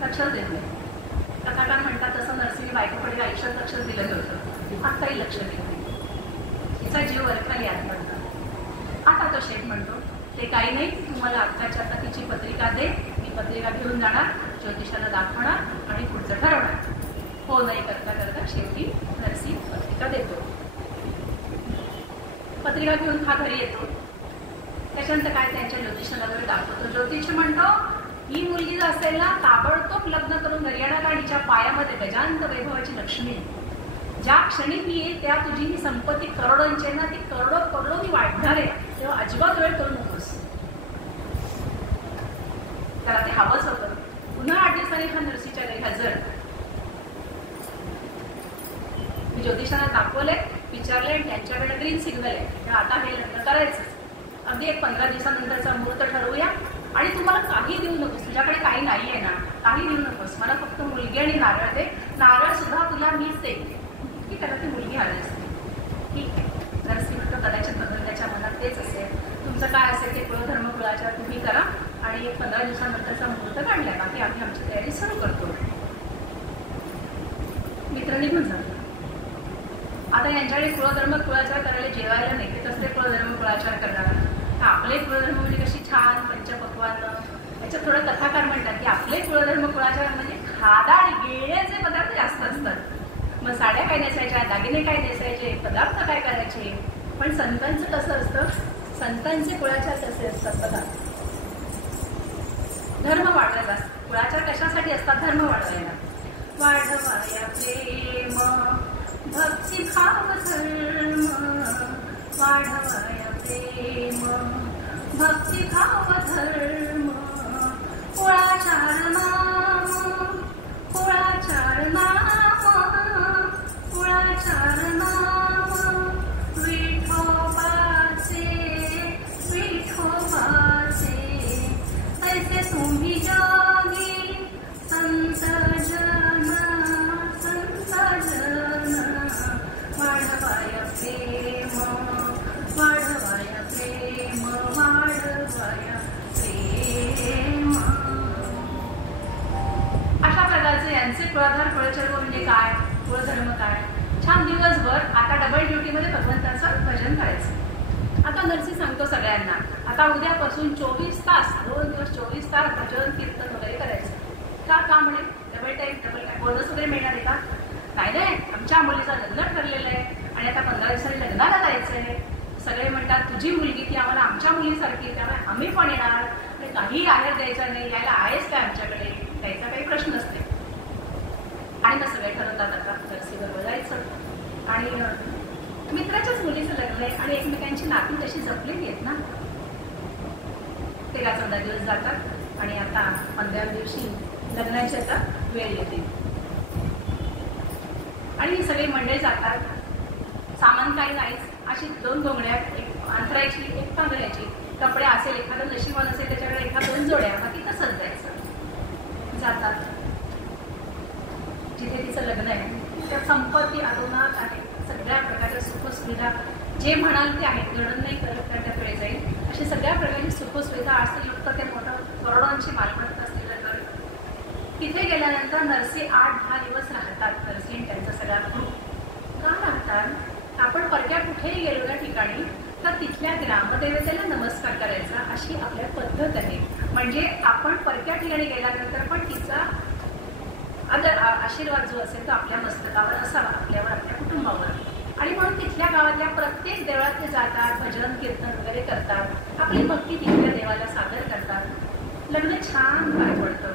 लक्षात देत नाही. कथाकार म्हणतात तसं नरसीने बायकोकडे आयुष्यात लक्ष दिलं नव्हतं, आताही लक्ष दिलं नाही. तिचा जीव वरखाली आत म्हणतात. आता तो शेठ म्हणतो, ते काही नाही, तुम्हाला आत्ताच्या आता तिची पत्रिका दे, मी पत्रिका घेऊन जाणार, ज्योतिषाला दाखवणार आणि पुढचं ठरवणार. हो नाही करता करता शेवटी नरसी पत्रिका देतो. पत्रिका घेऊन हा घरी येतो. त्याच्यानंतर काय त्यांच्या ज्योतिषाला वगैरे दाखवतो. ज्योतिष म्हणतो, ही मुलगी जर असेल ना, ताबडतोब लग्न करून घरी येणार आणि तिच्या पायामध्ये गजांत वैभवाची लक्ष्मी. ज्या क्षणी ती येईल त्या तुझी ही संपत्ती करोडोंची आहे ना, ती करोडोनी वाढणार आहे, तेव्हा अजिबात वेळ करू नकोस. त्याला ते हवंच होतं. पुन्हा 8 दिवसांनी हा नरसीच्या घरी हजर. मी ज्योतिषांना दाखवले, विचारले आणि त्यांच्याकडे ग्रीन सिग्नल आहे, आता हे लग्न करायचं. अगदी एक 15 दिवसानंतरचा मुहूर्त ठरवूया आणि तुम्हाला काही देऊ नकोस, तुझ्याकडे काही नाही आहे ना, काही देऊ नकोस, मला फक्त मुलगी आणि नारळ दे, नारळ सुद्धा तुला मीच देईन. की त्याला ती मुलगी हवी असते. ठीक आहे, नरसी म्हणतो कदाचित त्याच्या मनात तेच असेल, तुमचं काय असेल ते कुळधर्म कुळाचार तुम्ही करा आणि 15 दिवसानंतरचा मुहूर्त काढलाय, बाकी आम्ही आमची तयारी सुरू करतो. मित्र निघून जातो. आता यांच्याकडे कुळधर्म कुळाचार करायला जेवायला नाही, ते कसले कुळधर्म कुळाचार करणार. आपले कुळधर्म म्हणजे कशी छान पंचपक्वान, त्याच्यात थोडं कथाकार म्हणतात की आपले कुळधर्म कुळाचार म्हणजे खादाड गिळण्याचे पदार्थ जास्त असतात. मग साड्या काय नेसायच्या, दागिने काय नेसायचे, पदार्थ काय करायचे. पण संतांचं कसं असतं, संतांचे कुळाचार कसे असतात बघा. धर्म वाढवायला, कुळाचार कशासाठी असतात, धर्म वाढवायला. वाढवाया प्रेम भक्ती भाव धर्म, वाढवाया प्रेम भक्ती भाव धर्म, कुळाचार नाम, कुळाचार नाम, कुळाचार नाम, विठोबाचे, विठोबाचे, ऐसे तुम्ही जागी संत जन, संत जन, वाढवाया प्रेम, वाढवाया प्रेम, वाढवाया प्रेम. अशा प्रकारचे यांचे कुळाधार कुळचर्म म्हणजे काय, कुळधर्म काय. छान दिवसभर आता डबल ड्युटीमध्ये भगवंताचं भजन करायचं. आता नरसी सांगतो सगळ्यांना, आता उद्यापासून 24 तास, 2 दिवस 24 तास भजन कीर्तन वगैरे करायचं. का म्हणे डबल टाईम, डबल काय बोनस वगैरे मिळणार आहे का. नाही, आमच्या मुलीचं लग्न ठरलेलं आहे आणि आता 15 दिवसांनी लग्नाला जायचं आहे. सगळे म्हणतात तुझी मुलगी ती आम्हाला आमच्या मुलीसारखी, त्यामुळे आम्ही पण येणार, काही आहेर द्यायचा नाही, यायला आहेच काय आमच्याकडे, द्यायचा काही प्रश्न नसते. आणि मग सगळे ठरवतात आता नरसीबरोबर जायचं. आणि मित्राच्याच मुलीचं लग्न आहे आणि एकमेकांची नाती तशी जपलेली आहेत ना. 13-14 दिवस जातात आणि आता 15व्या दिवशी लग्नाची आता वेळ येते आणि ही सगळी मंडळी जातात. सामान काही नाहीच, अशी 2 घोंगड्या, एक अंतरायची, एक तांदळ्याची, कपडे असेल, एखादं नशिबान असेल त्याच्याकडे 1-2 जोड्या, बाकी तसंच जायचं. जातात जिथे तिचं लग्न आहे त्या संपत्ती अतोनात आहे, सगळ्या प्रकारच्या सुखसुविधा जे म्हणाल ते आहेत, गणन नाही करत त्याकडे जाईल अशी सगळ्या प्रकारची सुखसुविधा असं युक्त ते मोठं करोडोंची मालमत्ता असलेलं घर. तिथे गेल्यानंतर नरसी 8-10 दिवस राहतात. नरसी आणि त्यांचा सगळा ग्रुप का राहतात. आपण परक्या कुठेही गेलो त्या ठिकाणी तर तिथल्या ग्रामदेवतेला नमस्कार करायचा अशी आपल्या पद्धत आहे. म्हणजे आपण परक्या ठिकाणी गेल्यानंतर पण तिचा आशीर्वाद जो असेल तो आपल्या मस्तकावर असावा, आपल्यावर, आपल्या कुटुंबावर. आणि म्हणून तिथल्या गावातल्या प्रत्येक देवळात ते जातात, भजन कीर्तन वगैरे करतात, आपली भक्ती तिथल्या देवाला सादर करतात. लग्न छान पार पडतं,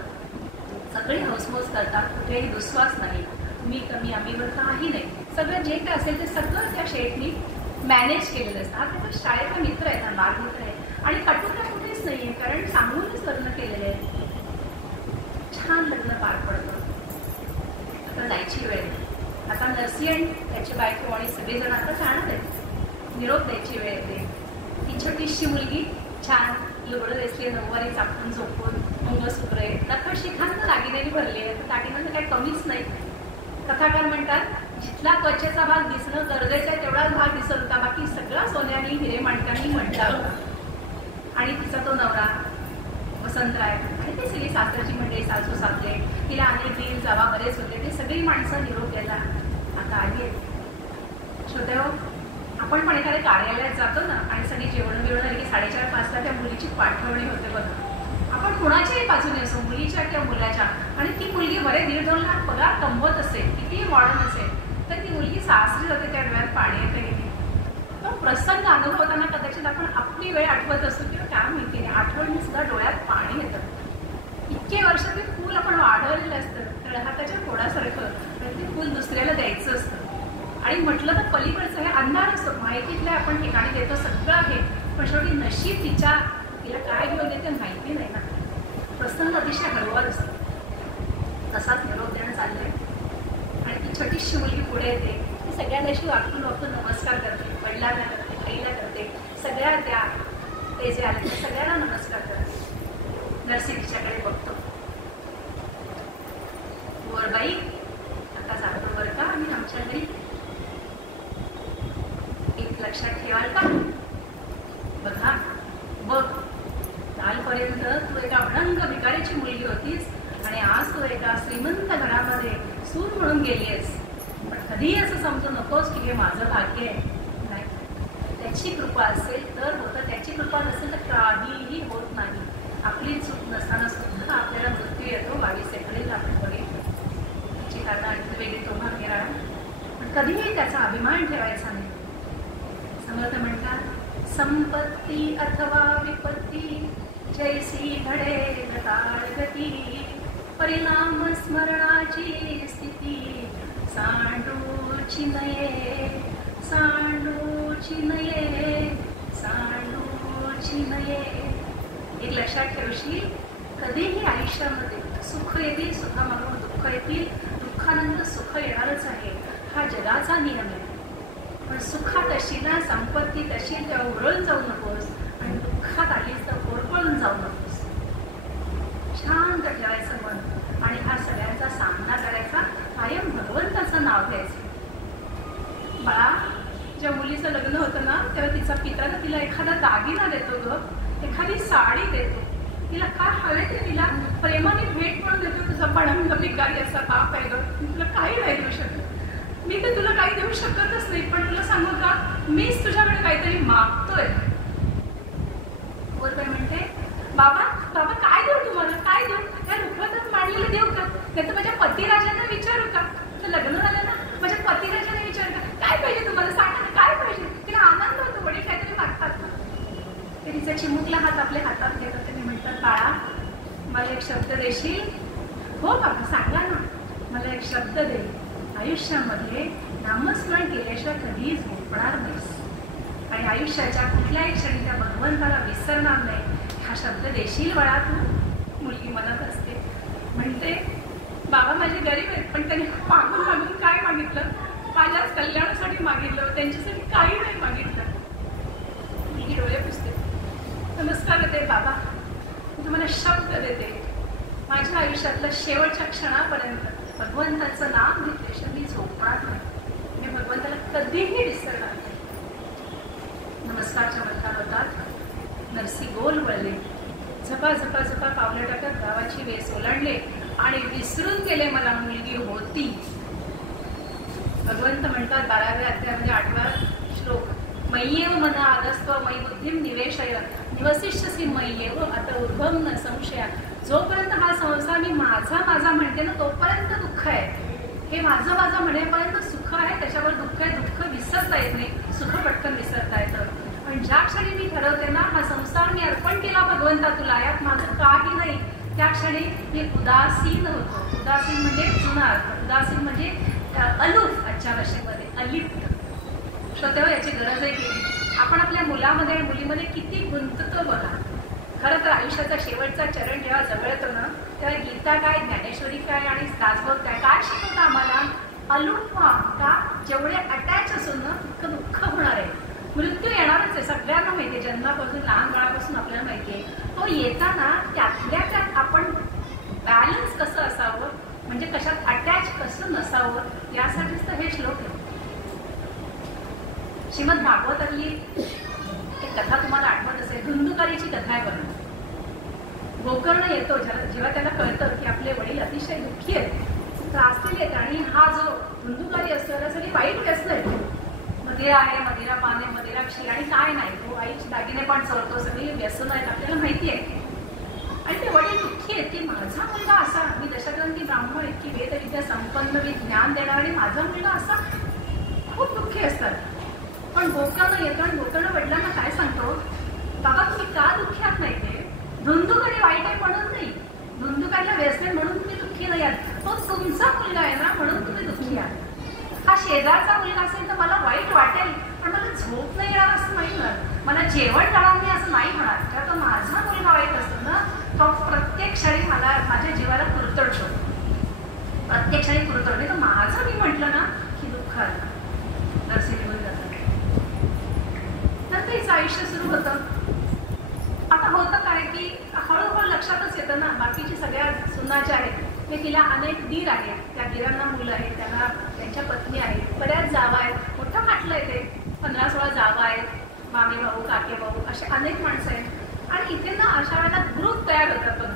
सगळे हौसमौस करतात, कुठेही दुस्वास नाही, मी कमी आम्हीवर काही नाही. सगळं जे काय असेल ते सगळं त्या शेठनी मॅनेज केलेलं असतं. हा त्याचा शाळेचा मित्र आहे, बालमित्र आहे आणि कटुता कुठेच नाहीये, कारण सांगूनच लग्न केलेलं आहे. छान लग्न पार पडतं. आता जायची वेळ. आता नरसी आणि त्याची बायको आणि सगळेजण आता जाणार आहेत, निरोप द्यायची वेळ येते. ही छोटीशी मुलगी छान लुगडं दिसली, नऊवारी चापून झोपून, मंगळसूत्रे, नखर शिखांना दागिनेनी भरली आहे, दागिन्यांचं काही कमीच नाही. कथाकार म्हणतात जिथला त्वचेचा भाग दिसणं गरजेचं आहे तेवढाच भाग दिसत होता, बाकी सगळा सोन्याने हिरे माणकांनी म्हटला होता. आणि तिचा तो नवरा वसंतराय आणि ते सगळी सासरची मंडळी, सासू सासरे, तिला अनेक दीर जावा बरेच होते, ते सगळी माणसं निरोप द्यायला आता आली आहेत. श्रोतेहो, आपण पण एखाद्या कार्यालयात जातो ना आणि सगळी जेवण बिवण आली की 4:30-5ला त्या मुलीची पाठवणी होते बघा. आपण कुणाच्याही बाजूने असो, मुलीच्या किंवा मुलाच्या, आणि ती मुलगी बरे 1.5-2 लाख पगार कमवत असेल, कितीही मॉडर्न असेल, तर ती मुलगी सासरी जाते, त्या डोळ्यात पाणी येतं की नाही. पण प्रसंग अनुभवताना कदाचित आपण आपली वेळ आठवत असतो किंवा काय माहिती नाही, आठवणी सुद्धा डोळ्यात पाणी येतं. इतके वर्ष ते फूल आपण वाढवलेलं असतं तळहाताच्या फोडासारखं, ते फूल दुसऱ्याला द्यायचं असतं. आणि म्हटलं तर पलीकडचं हे अंधार असतो, माहितीतल्या आपण ठिकाणी देतो सगळं आहे, पण शेवटी नशीब तिला काय घेऊन देते माहिती नाही ना. प्रसंग अतिशय हळूवार असतो. तसाच निरोप देणं चाललंय आणि ती छोटीशी मुलगी पुढे येते, ती सगळ्यांशी वाकून नमस्कार करते, वडिलांना करते, आईला करते, सगळ्या त्या ते जे आले सगळ्यांना नमस्कार करते. नरसी तिच्याकडे बघतो. वर बाई, आता जातो बरं का आम्ही आमच्या घरी. एक लक्षात ठेवाल का? बघा बघ, कालपर्यंत तू एका अभंग भिकारीची मुलगी होतीस आणि आज तू एका श्रीमंत घरामध्ये सून म्हणून गेलीस. पण कधीही असं समजू नकोस की हे माझं भाग्य आहे. नाही, त्याची कृपा असेल तर होतं, त्याची कृपा नसेल तर काहीही होत नाही. आपली चूक नसताना सुद्धा आपल्याला मृत्यू येतो. 22 एप्रिल आपण बघितलं. त्याची कारणं आणखी वेगळी तोभा घेणार, पण कधीही त्याचा अभिमान ठेवायचा नाही. समर्थ म्हणतात, संपत्ती अथवा विपत्ती जैसी घडे काळगती, परिणाम स्मरणाची स्थिती सांडूची नये, सांडूची नये, सांडूची नये. एक लक्षात ठेवशील, कधीही आयुष्यामध्ये सुख येतील, सुखामागून दुःख येतील, दुःखानंतर सुख येणारच आहे. हा जगाचा नियम आहे. पण सुखात अशी ना, संपत्ती तशी तेव्हा उरळून जाऊ नकोस आणि दुःखात आलीस तर होरपळून जाऊ नकोस. शांत ठेवायचं मन आणि हा सगळ्यांचा सामना करायचा. कायम भगवंताचं नाव घ्यायचं. बाळा, ज्या मुलीचं लग्न होतं ना, तेव्हा तिचा पिता ना तिला एखादा दागिना देतो ग, एखादी साडी देतो. तिला काय हवे ते तिला प्रेमाने भेट म्हणून देतो. तुझा पडंग भिकारी असा बाप आहे ग, तुला काही नाही देऊ शकत. मी तर तुला काही देऊ शकतच नाही. पण तुला सांगू का, मीच तुझ्याकडे काहीतरी मागतोय. वर काय म्हणते, बाबा बाबा काय देऊ तुम्हाला, काय देऊ? काय रुखवतच मांडलेलं देऊ का? नाही तर माझ्या पतिराजांना विचारू का? तुझं लग्न झालं ना, माझ्या पतिराजांना विचारू का? काय पाहिजे तुम्हाला, सांगा ना काय पाहिजे? तिला आनंद होतो, वडील काहीतरी मागतात ना. ते तिचा चिमुकला हात आपल्या हातात घेतात. त्यांनी म्हणतात, बाळा मला एक शब्द देशील? हो बाबा सांगा ना. मला एक शब्द दे. आयुष्यामध्ये नामस्मरण केल्याशिवाय कधीही झोपणार नाहीस आणि आयुष्याच्या कुठल्याही क्षणी त्या भगवंताला विसरणार नाही. हा शब्द देशील बाळा तू? मुलगी म्हणत असते. म्हणते, बाबा माझे गरीब आहेत, पण त्यांनी मागून मागून काय मागितलं? माझ्याच कल्याणासाठी मागितलं, त्यांच्यासाठी काही नाही मागितलं. मुलगी डोळे पुसते. नमस्कार देते, बाबा मी तुम्हाला शब्द देते. माझ्या आयुष्यातल्या शेवटच्या क्षणापर्यंत भगवंताचं नाम घेतल्याशिवाय मी झोपणार नाही. मी भगवंताला कधीही विसरणार नाही. नमस्कारच्या म्हणतात होतात. नरसी गोल वळले, झपा झपा झपा पावलं टाकत गावाची वेस ओलांडले आणि विसरून गेले मला मुलगी होती. भगवंत म्हणतात 12व्या अध्यायामध्ये 8वा श्लोक, मय्येव मन आदस्त्व मयि बुद्धिम निवेशय निवसिष्यसि मय्येव अत ऊर्ध्वं न संशय. जोपर्यंत हा संसार मी माझा माझा म्हणते ना, तोपर्यंत दुःख आहे. हे माझं माझं म्हणेपर्यंत सुख आहे, त्याच्यावर दुःख आहे. दुःख विसरता येत नाही, सुख पटकन विसरता येतं. पण ज्या क्षणी मी ठरवते ना, हा संसार मी अर्पण केला भगवंता तुला, यात माझं काही नाही, त्या क्षणी मी उदासीन होतो. उदासीन म्हणजे जुना अर्थ, उदासीन म्हणजे अलूफ. आजच्या भाषेमध्ये अलिप्त. श्रोतेहो, याची गरज आहे की आपण आपल्या मुलामध्ये मुलीमध्ये किती गुंततो बघा. खरं तर आयुष्याचा शेवटचा चरण जेव्हा जवळ येतो ना, तेव्हा गीता काय, ज्ञानेश्वरी काय आणि दासबोध काय काय शिकवतं आम्हाला? अलूप व्हा. का? जेवढे अटॅच असून ना तितकं दुःख होणार आहे. मृत्यू येणारच आहे, सगळ्यांना माहिती आहे. जन्मापासून लहान बाळापासून आपल्याला माहिती आहे. तो येताना त्यातल्या त्यात आपण बॅलन्स कसं असावं, म्हणजे कशात अटॅच कसं नसावं, यासाठीच तर हे श्लोक आहे. श्रीमद भागवतातली एक कथा तुम्हाला आठवत असेल, धुंदुकारीची कथा आहे बघा. गोकर्ण येतो, जेव्हा त्याला कळतं की आपले वडील अतिशय दुःखी आहेत, त्रासलेले आहेत आणि हा जो धुंदुकारी असतो त्याला सगळी वाईट व्यस्त आहे. मदिरा आहे, मदिरा पान आहे, मदिरा क्षीर आणि काय नाही, तो आईची दागिने पण चोरतो, सगळी व्यसन आहेत, आपल्याला माहिती आहे. आणि ते वडील दुःखी आहेत की माझा मुलगा असा, मी दशग्रंथी ब्राह्मण, इतकी वेदविद्या संपन्न, मी ज्ञान देणार आणि माझा मुलगा असा. खूप दुःखी असतात. पण गोकर्ण येतो आणि गोकर्ण वडिलांना काय सांगतो, बाबा तुम्ही का दुःखी आहात नाही, ते धुंदुकारी वाईट आहे म्हणून नाही, धुंदुकारीला व्यसन म्हणून तुम्ही दुःखी नाही आहात, तो तुमचा मुलगा आहे ना म्हणून तुम्ही दुःखी आहात. हा शेजारचा मुलगा असेल तर मला वाईट वाटेल, पण मला झोप नाही येणार असं नाही होणार, मला जेवण जाणार नाही असं नाही होणार. जेव्हा तो माझा मुलगा वाईट असतो ना, तो प्रत्येक क्षणी मला माझ्या जीवाला कुरतडतो, प्रत्येक क्षणी कुरतडतो. तर माझं मी म्हटलं ना की दुःख आलं. नरसी निघून जातात. नंतर हिचं आयुष्य सुरू होतं. आता होतं काय की हळूहळू लक्षातच येतं ते तिला अनेक दीर आहेत, त्या दीरांना मुलं आहेत, त्यांना त्यांच्या पत्नी आहेत, बऱ्याच जावा आहेत, मोठं फाटलं आहे ते, 15-16 जावा आहेत, मामी भाऊ, काके भाऊ, असे अनेक माणसं आहेत. आणि इथे ना अशा वेळेला ग्रुप तयार होतात बघ,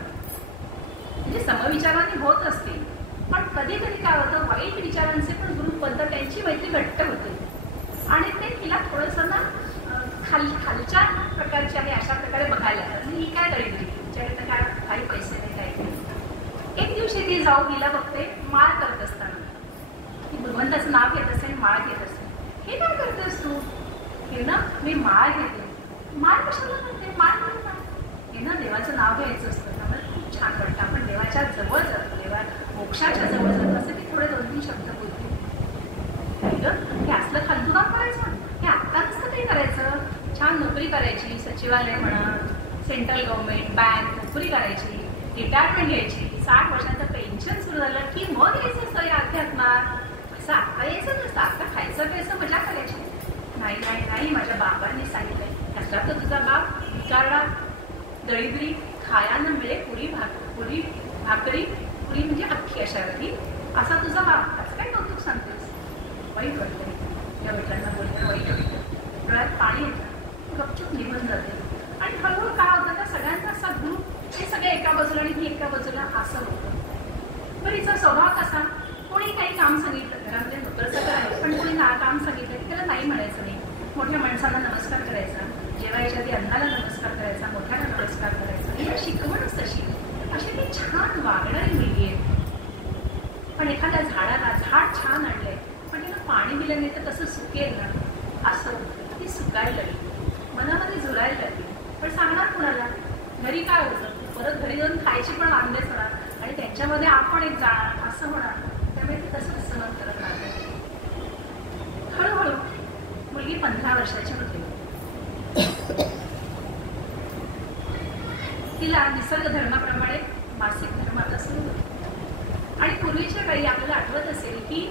म्हणजे समविचारांनी होत असतील, पण कधी कधी काय होतं, वाईट विचारांचे पण ग्रुप बनतात, त्यांची मैत्री घट्ट होते. आणि ते तिला थोडंसं ना खालच्या प्रकारचे आहे अशा प्रकारे बघायला लागतात. ही काय दळली, तिच्याकडे तर काय काही पैसे नाही, काही नाही. एक दिवशी ती जाऊ तिला बघते माळ करत असताना, ती भगवंताचं नाव घेत असेल, माळ घेत असेल. हे काय करतेस तू? हे ना मी माळ घेते. माळ कशाला करते? माळ म्हणून ना हे ना देवाचं नाव घ्यायचं असतं, त्यामुळे खूप छान वाटतं, आपण देवाच्या जवळ जातो, देवा मोक्षाच्या जवळ जातो, असं ती थोडे 2-3 शब्द बोलते. हे असलं फालतू काम करायचं, हे आत्ता नसतं काही करायचं, छान नोकरी करायची, सचिवालय म्हणा, सेंट्रल गव्हर्नमेंट, बँक नोकरी करायची, रिटायरमेंट घ्यायची, 60 वर्षाचं पेन्शन सुरू झालं की मग यायचं असतं या अध्यात्मात. असं आत्ता यायचं नसतं, आत्ता खायचं प्यायचं मजा करायची. नाही नाही नाही, माझ्या बाबांनी सांगितलंय, कसला तर तुझा बाप विचारला, दळीद्री खाया न मिळे पुरी भाकरी, पुरी म्हणजे अख्खी अशावरी, असा तुझा बाप, असं काय कौतुक सांगतेस? वाईट वाटतं या वडिलांना बोलणं, वाईट वाटतं, डोळ्यात पाणी येतं, गपचूप निघून जाते. आणि हळूहळू काय होतं, त्या सगळ्यांचा असा ग्रुप, हे सगळे एका बाजूला आणि ही एका बाजूला असं होतं. बरं, हिचा स्वभाव कसा, कोणी काही काम सांगितलं, घरामध्ये नोकरचं आहे, पण कोणी काम सांगितलं की त्याला नाही म्हणायचं नाही, मोठ्या माणसांना नमस्कार करायचा, जेवायच्या आधी अन्नाला नमस्कार करायचा, मोठ्याला नमस्कार करायचा, ही शिकवणच तशी. अशी ती छान वागणारी मुलगी आहे. पण एखाद्या झाडाला झाड छान आणलंय, पण त्याला पाणी दिलं नाही तर कसं सुकेल ना, असं ती सुकायला लागली, मनामध्ये झुरायला लागली. पण सांगणार कुणाला? घरी काय होतं, परत घरी जाऊन खायची पण आंदेच होणार आणि त्यांच्यामध्ये आपण एक जाणार असं होणार. त्यामुळे ती तसंच सहन करत राहते. हळूहळू मुलगी 15 वर्षाची होती. तिला निसर्ग धर्माप्रमाणे मासिक धर्म आता सुरू होतो. आणि पूर्वीच्या काळी आपल्याला आठवत असेल की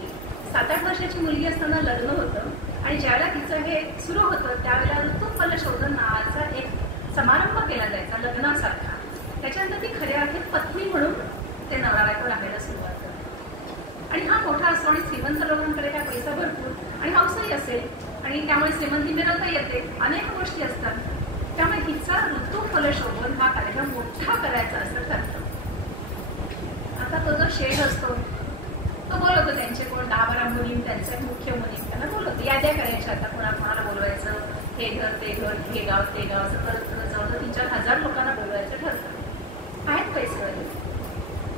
7-8 वर्षाची मुलगी असताना लग्न होतं आणि ज्यावेळेला तिचं हे सुरू होतं त्यावेळेला ऋतुफल शोधन नावाचा एक समारंभ केला जायचा लग्नासारखा. त्याच्यानंतर ती खऱ्या अर्थात पत्नी म्हणून ते नवरा बायको राहायला सुरुवात करते. आणि हा मोठा असतो आणि श्रीमंत लोकांकडे काय पैसा भरपूर आणि हौसही असेल आणि त्यामुळे श्रीमंती मिळवता येते, अनेक गोष्टी असतात. त्यामुळे हिचा ऋतुफल शोधन हा कार्यक्रम मोठा करायचा असं ठरतं. आता तो जो शेठ असतो तो बोलवतो त्यांचे कोण 10-12 मुली, त्यांचे मुख्य मुली, त्यांना बोलवतो, याद्या करायच्या, आता कोणाला बोलवायचं, हे घर ते घर, हे गाव ते गाव, असं करत जवळ 3-4 लोकांना बोलवायचं ठरतं. आहेत पैसे.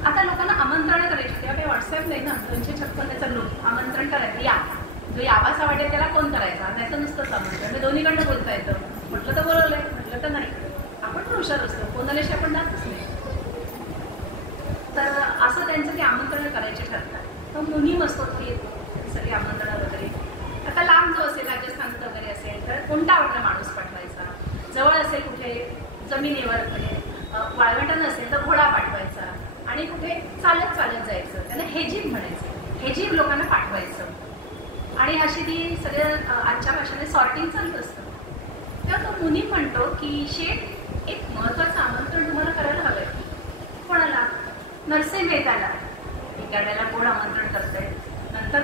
आता लोकांना आमंत्रण करायचे, तेव्हा काही व्हॉट्सअप नाही ना, 256 ग्रुप आमंत्रण करायचं, या जो यावासा वाटेल त्याला फोन करायचा, त्याचं नुसतंच आमंत्रण, दोन्हीकडनं बोलता येतं. म्हटलं तर बोलवलंय, म्हटलं तर नाही. आपण पण हुशार असतो, फोन आल्याशिवाय आपण जातच नाही. तर असं त्यांचं ते आमंत्रण करायचे ठरतात. तो मुनीम असतो, तो येतो सगळे आमंत्रण वगैरे. आता लांब जो असेल, राजस्थानात वगैरे असेल तर कोणता माणूस पाठवायचा, जवळ असेल कुठे जमिनीवर म्हणजे वाळवंटानं असेल तर घोडा पाठवायचा, आणि कुठे चालत जायचं, त्यांना हेजीब म्हणायचं, हेजीब लोकांना पाठवायचं. आणि अशी ती सगळं आजच्या भाषेने सॉर्टिंग चालत असतं. तेव्हा तो मुनी म्हणतो की शेठ, एक महत्वाचं आमंत्रण तुम्हाला करायला हवंय. कोणाला? नरसिंह मेहताला. एखाद्याला कोण आमंत्रण करतंय, नंतर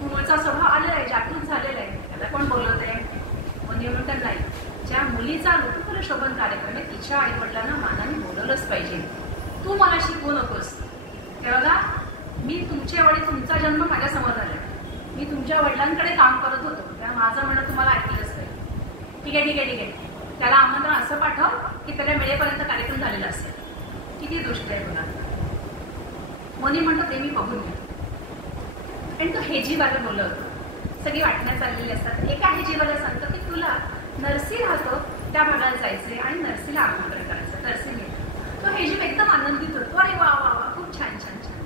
मूळचा स्वभाव आलेला आहे, जागृत झालेला आहे, त्याला कोण बोलवत आहे? मुनी म्हणतात नाही, ज्या मुलीचा ऋतुफल शोभन कार्यक्रम आहे तिच्या आईवडिलांना मानाने बोलवलंच पाहिजे. तू मला शिकवू नकोस. तेव्हा मी तुमचे वडील, तुमचा जन्म माझ्या समोर आला, मी तुमच्या वडिलांकडे काम करत होतो, तेव्हा माझं म्हणणं तुम्हाला ऐकलंच नाही. ठीक आहे ठीक आहे ठीक आहे, त्याला आमंत्रण असं पाठव की त्याला वेळेपर्यंत कार्यक्रम झालेला असेल. किती दृष्ट आहे तुला? मुनी म्हणतो ते मी बघून घे. आणि तो हेजीवाला बोलवतो, सगळी वाटण्यात चाललेली असतात. एका हेजीवाला सांगतो की तुला नरसी राहतो त्या भागाला जायचंय आणि नरसीला आमंत्रण करायचं. नरसी मेहता तो हेजीव एकदम आनंदित होतो, अरे वा वा वा, खूप छान छान छान.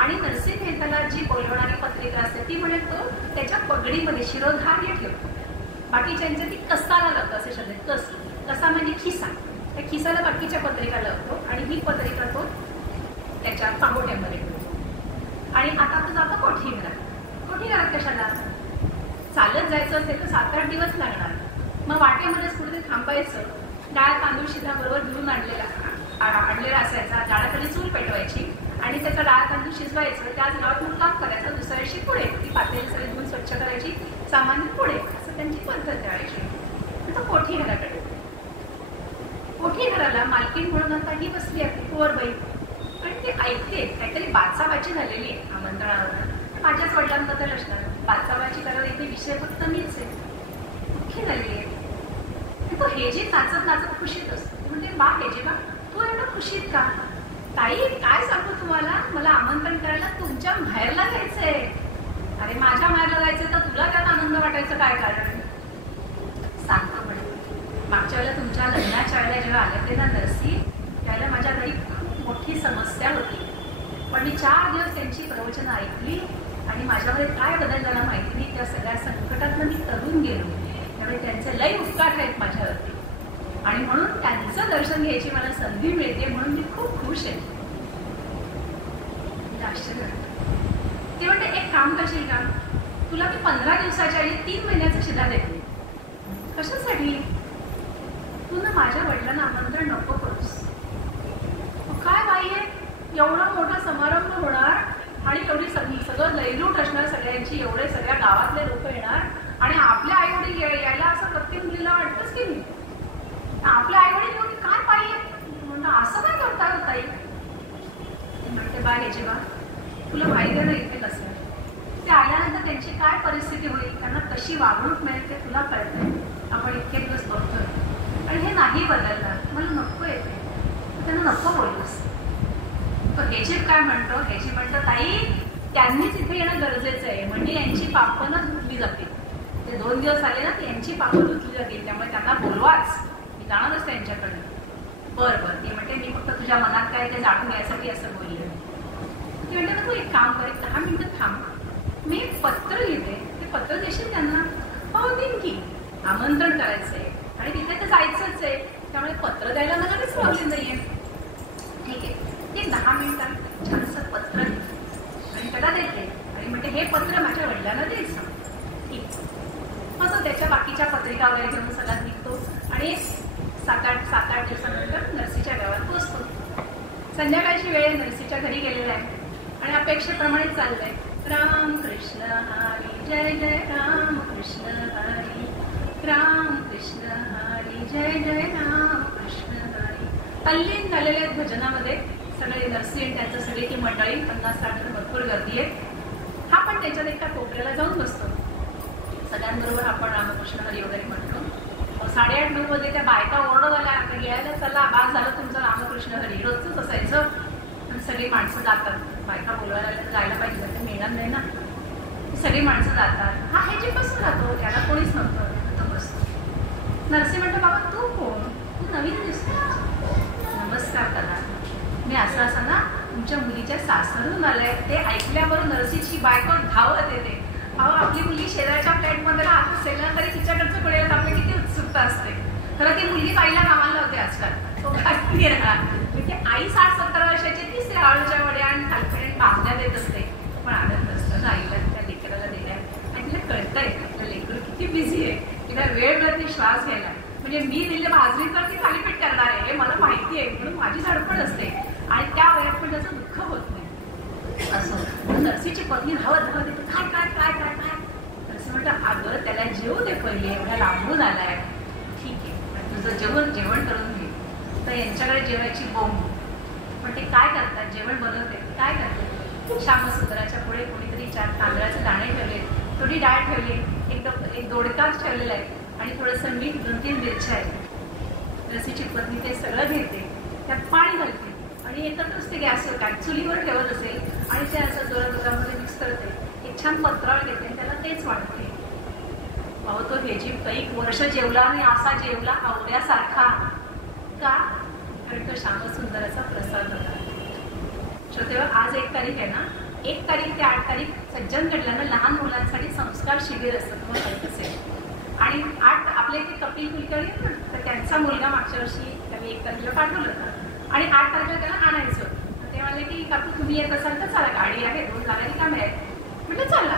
आणि नरसिंह मेहताला जी बोलवणारी पत्रिका असते ती म्हणजे तो त्याच्या पगडीमध्ये शिरोधार्य ठेवतो. बाकीच्यांच्या ती कसाला लावतो, असे शब्द. कसा म्हणजे खिसा, त्या खिसाला बाकीच्या पत्रिका लावतो आणि ही पत्रिका तो त्याच्या पांगोट्यामध्ये ठेवतो. आणि आता तो जातो कोठी घरात. कोठी घरात कशाला? चालत जायचं असेल तर 7-8 दिवस लागणार. मग वाटेमध्येच कुठेतरी थांबायचं, डाळ तांदूळ शिधा बरोबर घेऊन आणलेला असायचा, झाडाखाली चूल पेटवायची आणि त्याचं डाळ तांदूळ शिजवायचं, त्याच गावात मग काम करायचं, दुसऱ्या दिवशी पुढे ती पातेली सगळी धुवून स्वच्छ करायची, सामान पुढे, असं त्यांची पद्धत त्यावेळेची. आता कोठी घराकडे, कोठी घराला मालकीण म्हणून आता ही बसली आपली कुंवरबाई आणि ते ऐकते काहीतरी बाचाबाची झालेली आहे आमंत्रणावर. माझ्याच वडिलांबद्दल असणार, बाचाबाची करायला इथे विषय फक्त मीच आहे. दुःखी झालेली आहे. तो हे जे नाचत नाचत खुशीत असतो, म्हणजे बा हे जे बा तू एवढं खुशीत का? ताई काय सांगू तुम्हाला, मला आमंत्रण करायला तुमच्या माहेरला जायचंय. अरे माझ्या माहेरला जायचंय तर तुला त्यात आनंद वाटायचं काय कारण? सांगतो म्हणे, मागच्या वेळेला तुमच्या लग्नाच्या वेळेला जेव्हा आले ते ना नरसी, त्यावेळेला माझ्या घरी खूप मोठी समस्या होती. पण मी 4 दिवस त्यांची प्रवचनं ऐकली आणि माझ्यामध्ये काय बदल झाला माहिती नाही. त्या सगळ्या संकटातनं मी तरून गेलो. त्यामुळे त्यांचे लय उपकार आहेत माझ्यावरती आणि म्हणून त्यांचं दर्शन घ्यायची मला संधी मिळते म्हणून मी खूप खुश आहे. आश्चर्य ते म्हणते, एक काम करशील का, तुला मी 15 दिवसाच्या आधी 3 महिन्याचा शिधा देते. कशासाठी? तू ना माझ्या वडिलांना आमंत्रण नको करूस. काय बाई आहे, एवढा मोठा समारंभ होणार आणि एवढी सगळं लयलूट असणार सगळ्यांची, एवढे सगळ्या गावातले लोक येणार आणि आपल्या आईवडील यायला असं प्रत्येक मुलीला वाटतंच की नाही. आपल्या आईवडील एवढी काय पाहिजे म्हणतो, असं काय करता हो ताई? म्हणते, बा हे जेव्हा तुला माहिती ना इथे कसं ते आल्यानंतर त्यांची काय परिस्थिती होईल, त्यांना कशी वागणूक मिळेल ते तुला कळतंय. आपण इतके दिवस बघतोय आणि हे नाही बदलणार. मला नको येते, त्यांना नको बोलूस. तो हेजीब काय म्हणतो, हेजीब म्हणतो, ताई त्यांनीच इथे येणं गरजेचं आहे, म्हणजे यांची पापणच धुतली जातील. ते 2 दिवस आले ना, यांची पापं धुतली जातील, त्यामुळे त्यांना बोलवाच. मी जाणारच त्यांच्याकडे. बरं बरं, ती म्हणते, मी फक्त तुझ्या मनात काय ते जाणून घ्यायसाठी असं बोलले. ती म्हणते, तू एक काम कर, 10 मिनिटं थांब, मी पत्र लिहिते, ते पत्र देशील त्यांना? हो देईन की, आमंत्रण करायचंय आणि तिथे तर जायचंच आहे, त्यामुळे पत्र द्यायला मला काहीच प्रॉब्लेम नाहीये. ठीक आहे, ते 10 मिनिटात छानसं पत्र आणि त्याला देते आणि म्हणते, हे पत्र माझ्या वडिलांना द्यायचं. ठीक, मग त्याच्या बाकीच्या पत्रिका वगैरे घेऊन सगळा निघतो आणि 7-8 दिवसानंतर नरसीच्या गावात पोहोचतो. संध्याकाळची वेळ नरसीच्या घरी गेलेला आहे आणि अपेक्षेप्रमाणे चाललंय, राम कृष्ण हरी जय जय राम कृष्ण हरी, राम कृष्ण हरी जय जय राम कृष्ण हरी. तल्लीन झालेले आहेत भजनामध्ये सगळे नरसी आणि त्यांचं सगळी ती मंडळी. 50-60 भरपूर गर्दी आहे. हा पण त्याच्यात एका कोपऱ्याला जाऊन बसतो. सगळ्यांबरोबर आपण रामकृष्ण हरी वगैरे म्हणतो. 8:30-9 वाजले त्या बायका ओरडत आल्या, आता गेल्याला चला, बास झालं तुमचं रामकृष्ण हरी. रोजच असायचं आणि सगळी माणसं जातात. बायका बोलवायला तर जायला पाहिजे, तर मिळणार नाही ना. सगळी माणसं जातात. हा हे जे बसून राहतो, त्याला कोणीच नव्हतं, तो बसतो. नरसी म्हणतो, बाबा तू कोण? तू नवीन दिसतो. नमस्कार करा, मी असं ना तुमच्या मुलीच्या सासरून आलंय. ते ऐकल्यावर नरसीची बायको धावत येते. अहो, आपली मुलगी शेजारच्या फ्लॅटमध्ये राहत असेल ना तरी तिच्याकडचं कळेल आपल्या किती उत्सुकता असते. खरं ती मुलगी बाईला कामाला होते आजकाल. तो काय येणार, म्हणजे आई 60-70 वर्षाची, ती आळूच्या वड्या आणि थालपणे भाजण्या देत असते. पण आनंद असतो ना आईला त्या लेकराला दिल्या आणि तिला कळतंय आपलं लेकरू किती बिझी आहे, तिला वेळ मिळते श्वास घ्यायला. म्हणजे मी दिले भाजली तर ती थालीपीठ करणार आहे हे मला माहिती आहे, म्हणून माझी धडपड असते आणि त्या वयात पण त्याचं दुःख होत नाही. असं नरसीची पत्नी धावत धावत येते, काय काय काय काय काय. नरसी म्हणतं, अगं त्याला जेवू दे पहिले, एवढ्या लांबून आलाय. ठीक आहे, तुझं जेवण करून घे. तर यांच्याकडे जेवायची बोंब. पण ते काय करतात, जेवण बनवते काय करते, श्यामसुंदराच्या पुढे कोणीतरी 4 तांदळाचे दाणे ठेवले, थोडी डाळ ठेवली, एक दोडकाच ठेवलेला आहे आणि थोडंसं मीठ, 2-3 मिरच्या आहेत. नरसीची पत्नी ते सगळं घेते, त्यात पाणी घालते आणि एकत्रच ते गॅसवर चुलीवर ठेवत असेल आणि ते असं जोरामध्ये मिक्स करते. एक छान पत्रावळ घेते आणि त्याला तेच वाढते. अहो, तो हेजीब कैक वर्ष जेवला आणि असा जेवला आवड्यासारखा का? कारण तो श्यामसुंदराचा प्रसाद होता. तेव्हा आज 1 तारीख आहे ना, 1 तारीख ते 8 तारीख सज्जनगडला लहान मुलांसाठी संस्कार शिबिर असतं, तुम्हाला माहित असेल. आणि 8 आपल्या इथे कपिल कुलकर्णी ना, तर त्यांचा मुलगा मागच्या वर्षी त्यांनी 1 तारखेला पाठवलं होतं आणि 8 तारखेला त्याला आणायचं होतं. ते म्हणाले की काकू तुम्ही येत असाल तर चला, गाडी आहे, 2 जागा रिकाम्या आहेत. म्हटलं चला.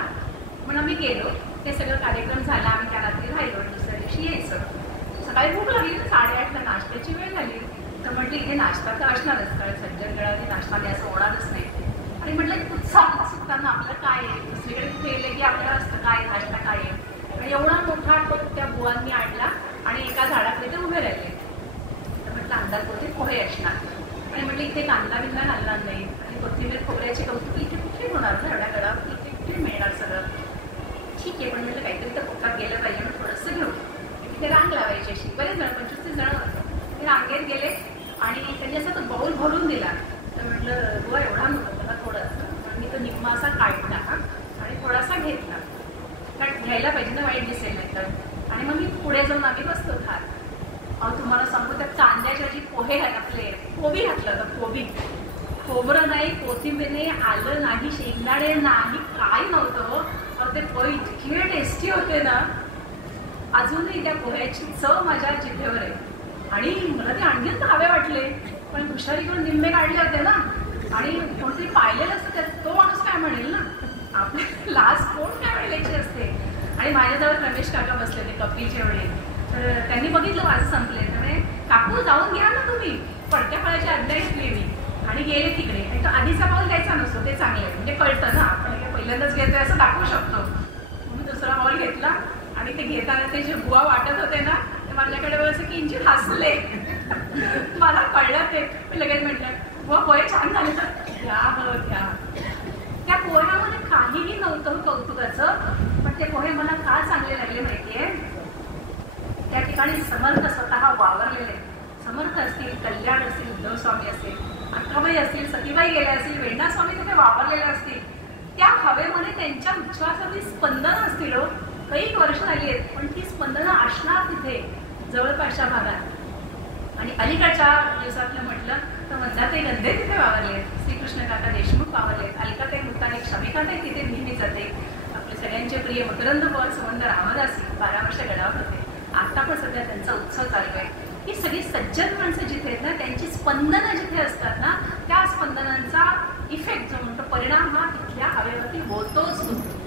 म्हणून आम्ही गेलो. ते सगळं कार्यक्रम झाला, आम्ही त्या रात्री राहिलो, दुसऱ्या दिवशी यायचं. सकाळी भूक लागली, 8:30ला नाश्त्याची वेळ झाली. तर म्हटली इथे नाश्ता तर असणारच, कारण सज्जनगडावरती नाश्ता द्यायचं होणारच नाही. आणि म्हटलं उत्साह सुटताना आपलं काय आहे, दुसरीकडे तिथे गेले की आपल्याला असतं काय नाश्ता काय आहे. आणि एवढा मोठा टोप त्या बुवांनी आणला आणि एका झाडाकडे ते उभे राहिले. तर म्हटलं अंदाज होते पोहे असणार. आणि म्हटलं इथे कांदा बिंदा घालणार नाही आणि कोथिंबीर खोबऱ्याची कौतुक इथे कुठे होणार ना, एवढ्या गडावर इथे कुठे मिळणार सगळं. ठीक आहे, पण म्हटलं काहीतरी तर पोटात गेलं पाहिजे म्हणून थोडंसं घेऊ. तिथे रांग लावायची अशी, बरेच जण 25-30 जण होतं. ते रांगेत गेले आणि त्यांनी असं तो बाऊल भरून दिला. तर म्हटलं बुवा एवढा नव्हतं, मला थोडंसं. मी तो निम्मा असा काढला आणि थोडासा घेतला, कारण घ्यायला पाहिजे ना, वाईट दिसेल नाही तर. आणि मग मी पुढे जाऊन आम्ही बसलो खात. अहो तुम्हाला सांगू, त्या कांद्याच्या जी पोहे आहेत आपले, कोबी घातलं होतं, कोबी. खोबरं नाही, कोथिंबीर नाही, आलं नाही, शेंगदाणे नाही, काय नव्हतं. अहो ते पोहे इतके टेस्टी होते ना, अजूनही त्या पोह्याची चव माझ्या जिभेवर आहे. आणि मला ते आणखीन हवे वाटले, पण हुशारी करून निम्मे काढले होते ना. आणि कोणतरी पाहिलेलं असतं त्यात, तो माणूस काय म्हणेल ना, आपल्या लास्ट कोण काय वेळेची असते. आणि माझ्याजवळ रमेश काका बसले ते कपिलच्या वेळी. तर त्यांनी बघितलं माझं संपले, त्यामुळे काकू जाऊन घ्या ना तुम्ही. पडत्या फळाची आज्ञा घेतली मी आणि गेले तिकडे. आणि तो आधीचा बॉल द्यायचा नसतो, ते चांगले म्हणजे कळतं ना, आपण काय पहिल्यांदाच घेतोय असं दाखवू शकतो. मी दुसरा बॉल घेतला आणि ते घेताना ते जे बुवा वाटत होते ना, ते माझ्याकडे बघायचं की इंची हसले. मला कळलं ते. मी लगेच म्हटलं बुवा पोहे छान झाले तर घ्या बरं घ्या. त्या पोह्यामध्ये काहीही नव्हतं कौतुकाचं, पण ते पोहे मला का चांगले लागले माहितीये, त्या ठिकाणी समर्थ स्वतः वावरलेले. समर्थ असतील, कल्याण असतील, उद्धव स्वामी असतील, अक्काबाई असतील, सतीबाई गेल्या असतील, वेण्णा स्वामी तिथे वावरलेले असतील. त्या हवेमध्ये त्यांच्या उच्छ्वासाची स्पंदनं असतील. काही वर्ष झाली आहेत, पण ती स्पंदनं असणार तिथे जवळपासच्या भागात. आणि अलीकडच्या दिवसातलं म्हटलं तर मंदाताई गंधे तिथे वावरले, श्रीकृष्ण काका देशमुख वावरलेत, अलकाताई मुक्ताने, क्षमिकाताई तिथे नेहमी जाते. आपले सगळ्यांचे प्रिय मकरंद पवार, संबंध रामदासी 12 वर्ष गडावर होते. आता पण सध्या त्यांचा उत्सव चालू आहे. ही सगळी सज्जन माणसं जिथे आहेत ना, त्यांची स्पंदनं जिथे असतात ना, त्या स्पंदनांचा इफेक्ट जो म्हणतो, परिणाम हा तिथल्या हवेवरती होतोच होतो.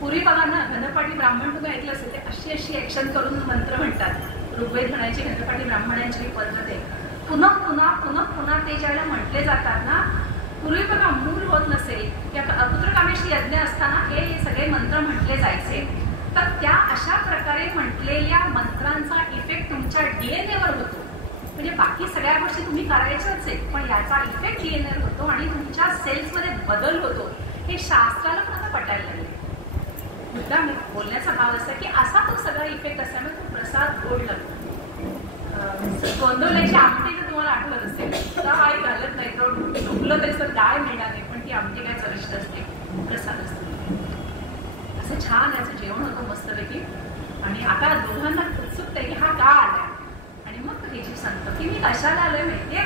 पूर्वी बघा ना, घनपाटी ब्राह्मण तुम्ही ऐकलं असेल, ते अशी अशी ऍक्शन करून मंत्र म्हणतात. ऋग्वेद म्हणायची घनपाटी ब्राह्मणांची ही पद्धत आहे. पुन्हा पुन्हा पुन्हा पुन्हा ते ज्यावेळेला म्हटले जातात ना, पूर्वी बघा मूल होत नसेल, या पुत्रकामेशी यज्ञ असताना हे सगळे मंत्र म्हटले जायचे. तर त्या अशा प्रकारे म्हटलेल्या मंत्रांचा इफेक्ट तुमच्या DNA वर होतो. म्हणजे बाकी सगळ्या गोष्टी तुम्ही करायच्याच आहेत, पण याचा इफेक्ट DNA वर होतो आणि तुमच्या सेल्समध्ये बदल होतो. हे शास्त्राला पण आता पटायला लागले. मुद्दा बोलण्याचा भाव असा की असा तो सगळा इफेक्ट असल्यामुळे तो प्रसाद गोड लागतो. गोंदवल्याची आमटी जर तुम्हाला आठवत असेल, डाळ घालत नाही, तर ढोकलं तरी तर डाळ मिळणार नाही, पण ती आमटी काय चविष्ट असते, प्रसाद असतो. असं छान याचं जेवण होतं मस्तपैकी. आणि आता दोघांना उत्सुकता आहे की हा का आला. आणि मग त्याची सांगतो की मी कशाला आलोय माहितीये,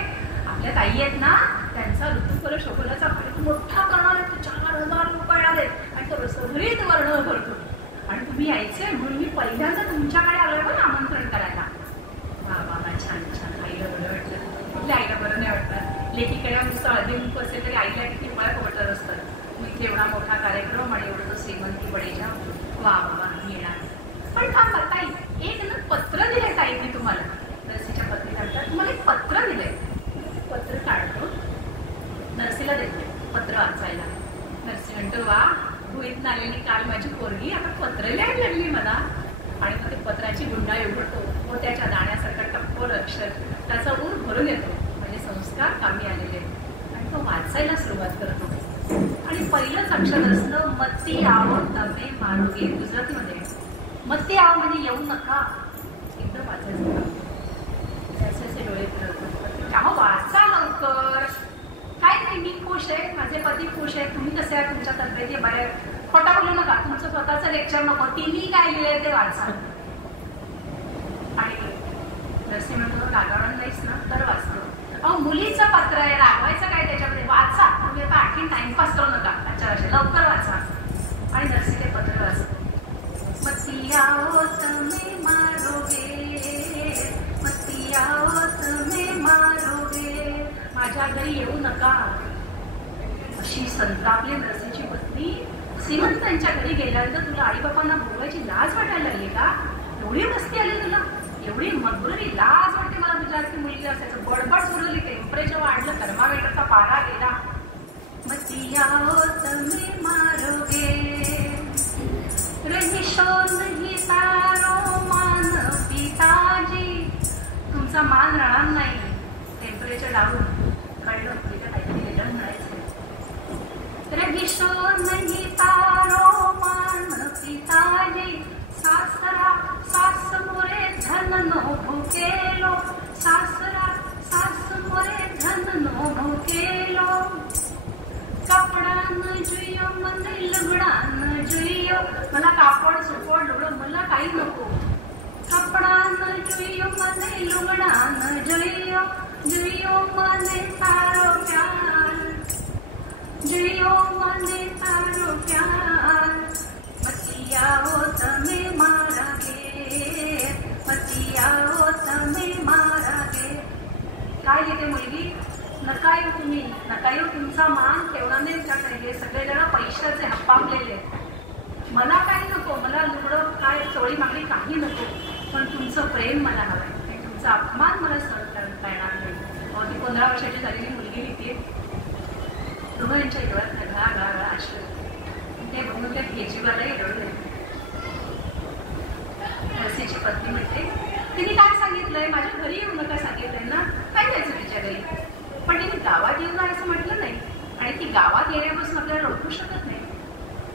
आपल्या ताई आहेत ना, त्यांचा ऋतुपर शोभनाचा भारत मोठा करणार आहे, 4,000 रुपये आले आणि तो सगळीच वर्ण भरतो आणि तुम्ही यायचंय म्हणून मी पहिल्यांदा तुमच्याकडे आलोय पण आमंत्रण करायला. वा वा, छान छान. आईला बरं वाटलं. कुठल्या आईला बरं नाही वाटलं. लेकीकडे नुसतं हळदी कुंकू असेल तरी आईला किती मला खवटत असतं. मग इथे एवढा मोठा कार्यक्रम आणि एवढं श्रीमंती पडेजा. वा वा, येणार. पण थांबा ताई, एक ना पत्र दिलंय ताईने तुम्हाला. नर्सीच्या पत्रिका तुम्हाला एक पत्र दिलंय. पत्र काढतो, नर्सीला देतो पत्र वाचायला. नर्सी म्हणतो वा, भुईत आलेली काल माझी पोरगी आता पत्र लिहायला लागली मला. आणि मग ते पत्राची गुंडाळी उघडतो व त्याच्या दाण्यासारखा टप्पोर अक्षर त्याचा ऊर भरून येतो. म्हणजे संस्कार कामी आलेले आणि तो वाचायला सुरुवात करतो. आणि पहिलंच अक्षर असतं मत्ती आव तमे मारोगे. गुजरातीमध्ये मत्ती आव म्हणजे येऊ नका. एकदम वाचायचं, त्याचे डोळे फिरवतात. वाचा लवकर. काय नाही, मी खुश आहे, माझे पती खुश आहे, तुम्ही कसे आहे, तुमच्या तब्येती बाहेर खोटा बोलू नका, तुमचं स्वतःचं लेक्चर नको, तिन्ही काय लिहिलंय ते वाचा. आणि नर्सी म्हणतो रागावण नाहीस ना, तर वाचतो. अहो मुलीचं पत्र आहे, रागवायचं काय त्याच्यामध्ये, वाचा. तुम्ही आता आणखी टाइमपास करू नका, त्याच्या वर्षी लवकर वाचा. आणि नर्सी ते पत्र वाचतो. मतिया तुम्ही मारोगे, मतिया तुम्ही मारोगे, माझ्या घरी येऊ नका. अशी संतापली नर्सीची पत्नी. श्रीमंतांच्या घरी गेल्यानंतर तुला आई बापांना बोलवायची लाज वाटायला लागली का? एवढी मस्ती आली तुला, एवढी मधुरी लाज वाटते मला तुझ्यासारखी मुलगी असायचं. बडबड सुरवली, टेम्परेचर वाढलं, थर्मामीटरचा पारा गेला. मतिया तुम्हें मारोगे, रहिशो नहीं तारो मान पिताजी. तुमचा मान राहणार नाही. Temperature down. कळलं तिथे काहीतरी वेगळं म्हणायचं. रहिशो नहीं तारो मान पिताजी, सासरा सास मोरे धन नो भुकेलो, सासरा सास मोरे धन नो भुकेलो. कपडा न जुयो मने लुगडा न जुयो, मला कापड सुपड लुगडं मला काही नको. कपडा न जुयो मने लुगडा न जुयो, जुयो मने तारो प्यार, जुयो मने तारो प्यार. मतिया हो तमे मारा गे, मतिया हो तमे मारा गे. काय येते मुलगी, नका येऊ तुम्ही, नका येऊ. तुमचा मान ठेवणार नाही त्याकडे. हे सगळे जण पैशाचे हप्पावलेले. मला काही नको, मला लुगडं काय चोळी मागणी काही नको, पण तुमचं प्रेम मला हवं आहे. तुमचा अपमान मला सहन करता येणार नाही. ती 15 वर्षाची झालेली मुलगी लिहिते. दोघांच्या डोळ्यात घळा घळा अश्रू. ते बघून त्या केजीवालाही रडू. रसीची पत्नी म्हणते, तिने काय सांगितलंय, माझ्या घरी येऊ नका सांगितलंय ना, काय जायचं तिच्या घरी. पण तिने गावात येऊ नये असं म्हटलं नाही, आणि ती गावात येण्यापासून आपल्याला रोखू शकत नाही.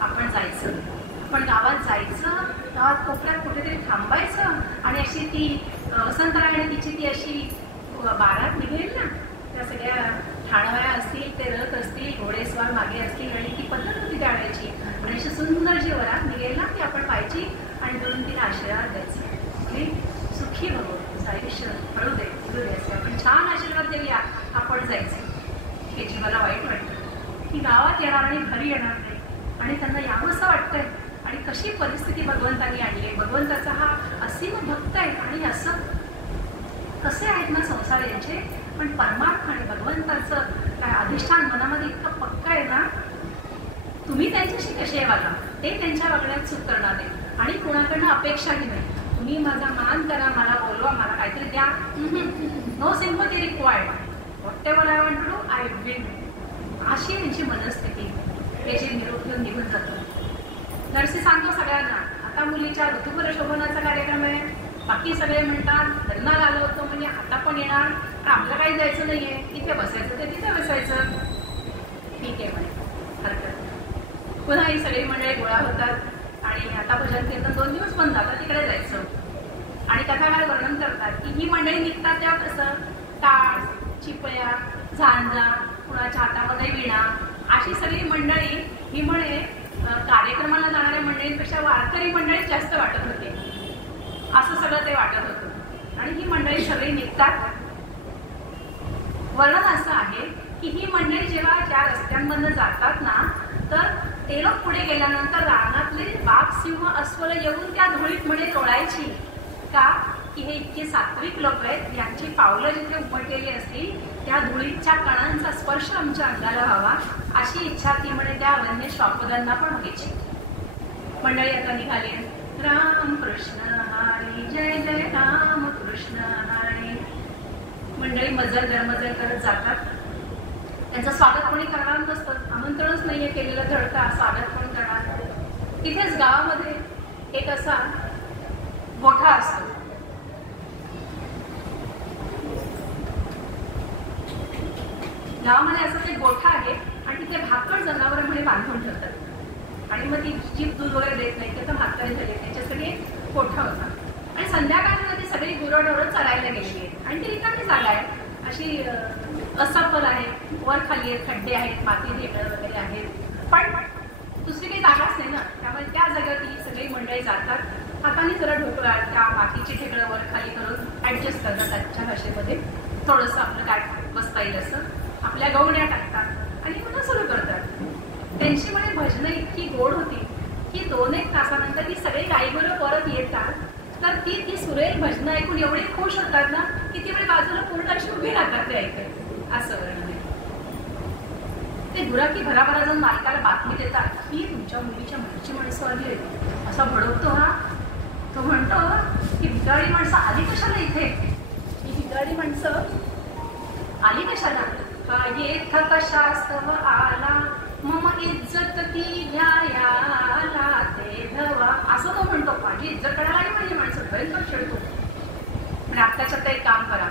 आपण जायचं, आपण गावात जायचं, गावात कोपऱ्यात कुठेतरी थांबायचं, आणि अशी ती वसंतराय तिची ती अशी बारात निघेल ना, त्या सगळ्या ठाणवया असतील, ते रथ असतील, घोडेस्वार मागे असतील, आणि ती पद्धत होती त्यावेळेची, आणि अशी सुंदर जी वरात निघेल ना ती आपण पाहायची, आणि म्हणून तिला आशीर्वाद द्यायचा. सुखी भव, तुझं आयुष्य कळू दे, कळू दे, असे आपण छान आशीर्वाद देऊया. आपण जायचं. याची मला वाईट वाटतं की गावात येणार आणि घरी येणार नाही, आणि त्यांना यावंसं वाटतंय. आणि कशी परिस्थिती भगवंतांनी आणली आहे. भगवंताचा हा असीम भक्त आहे, आणि असं कसे आहेत ना संसार यांचे, पण परमार्थ आणि भगवंताचं काय अधिष्ठान मनामध्ये इतकं पक्का आहे ना. तुम्ही त्यांच्याशी कसे वागा, ते त्यांच्या वागण्यात चूक करणार नाही, आणि कुणाकडनं अपेक्षाही नाही. तुम्ही माझा मान करा, मला बोलवा, मला काहीतरी द्या. No sympathy required. Whatever I want to do I will. अशी त्यांची मनस्थिती. त्याची निरोप घेऊन निघून जातो. नरसी सांगतो सगळ्यांना, आता मुलीच्या ऋतुपर शोभनाचा कार्यक्रम आहे. बाकी सगळे म्हणतात लग्नाला आलो होतो म्हणजे आता पण येणार, पण आपल्याला काही जायचं नाहीये, इथे बसायचं ते तिथे बसायचं. ठीक आहे म्हणे, हरकत. पुन्हा ही सगळी मंडळी गोळा होतात, आणि आता भजन कीर्तन 2 दिवस बंद झालं, तिकडे जायचं. आणि कथाकार वर्णन करतात की ही मंडळी निघतात तेव्हा कसं टाळ, चिपळ्या, झांजा, कुणाच्या हातामध्ये विणा, अशी सगळी मंडळी ही म्हणे कार्यक्रमाला जाणाऱ्या मंडळींपेक्षा वारकरी मंडळीत जास्त वाटत होते. असं सगळं ते वाटत होतं. आणि ही मंडळी सगळी निघतात. वर्णन असं आहे की ही मंडळी जेव्हा ज्या रस्त्यांमधून जातात ना, तर ते लोक पुढे गेल्यानंतर रानातले वाघ, सिंह, अस्वल येऊन त्या धुळीत म्हणे लोळायची. का की हे इतके सात्विक लोक आहेत, यांची पावलं जिथे उमटलेली असतील त्या धुळीच्या कणांचा स्पर्श आमच्या अंगाला हवा, अशी इच्छा ती म्हणे त्या वन्य श्वापदांना पण व्हायची. मंडळी आता निघाली. राम कृष्ण हरी, जय जय राम कृष्ण हरी. मंडळी मजल गरमजल करत जातात. त्यांचं स्वागत कोणी करणार नसतं, आमंत्रणच नाहीये केलेलं धडका, स्वागत कोण करणार. तिथेच गावामध्ये एक असा गोठा असतो. गावामध्ये असं एक गोठा आहे, आणि तिथे भाकड जनावर म्हणे बांधून ठेवतात, आणि मग ती जीप दूध वगैरे देत नाही, त्याचा भाकरी झाली, त्याच्यासाठी एक गोठा होता. आणि संध्याकाळमध्ये सगळी गुरंढोरं चरायला गेलेली आहेत, आणि ती रिकामी जागा आहे, अशी असफल आहे, वर खाली आहेत, खड्डे आहेत, माती ढेकळं वगैरे आहेत, पण दुसरी काही जागाच नाही ना. त्यामुळे त्या जागेवर ती सगळी मंडळी जातात. हाताने जरा ढोकळा त्या मातीची ढेकळं वर खाली करून ऍडजस्ट करतात त्यांच्या भाषेमध्ये, थोडंसं आपलं काय बसता येईल असं, आपल्या गवण्या टाकतात आणि पुन्हा सुरू करतात. त्यांची म्हणे भजनं इतकी गोड होती की 2-1 तासानंतर ती सगळी गाईगुरं परत येतात, तर ती सुरेल भजनं ऐकून एवढे खुश होतात ना की ती वेळ बाजूला पूर्ण अशी उभी राहतात ते ऐकत. असं वर्णन आहे. ते गुराखी भराभरा जाऊन मालकाला बातमी देतात की तुमच्या मुलीच्या मुलीची माणसं आली आहेत. असा भडकतो हा. तो म्हणतो की भिकाडी माणसं आली कशाला इथे, ही भिकाडी माणसं आली कशाला. हा येथ कशास्तव आला मम इज्जत ती घ्यायाला ते धवा, असं तो म्हणतो. माझी इज्जत करायला नाही म्हणजे माणसं भयंकर खेळतो. आणि आत्ताच्या ते एक काम करा,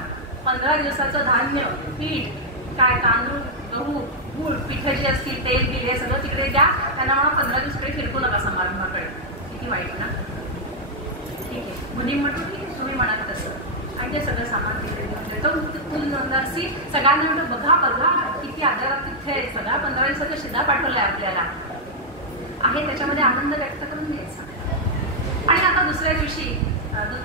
15 दिवसाचं धान्य, पीठ, काय तांदूळ, गहू, गूळ, पिठं जी असतील, तेल बिल हे सगळं तिकडे द्या. त्यांना म्हणा 15 दिवसाकडे फिरकू नका समारंभाकडे. किती वाईट ना. ठीक आहे, मुली म्हणतो ठीक आहे तुम्ही म्हणाल तसं, आणि ते सगळं सामान तिकडे घेऊन देतो. फुल नरसी सगळ्यांना म्हणतो बघा बघा किती आदरात तिथे आहे, सगळा 15 दिवसाचा शिधा पाठवलाय आपल्याला आहे, त्याच्यामध्ये आनंद व्यक्त करून द्यायचा. आणि आता दुसऱ्या दिवशी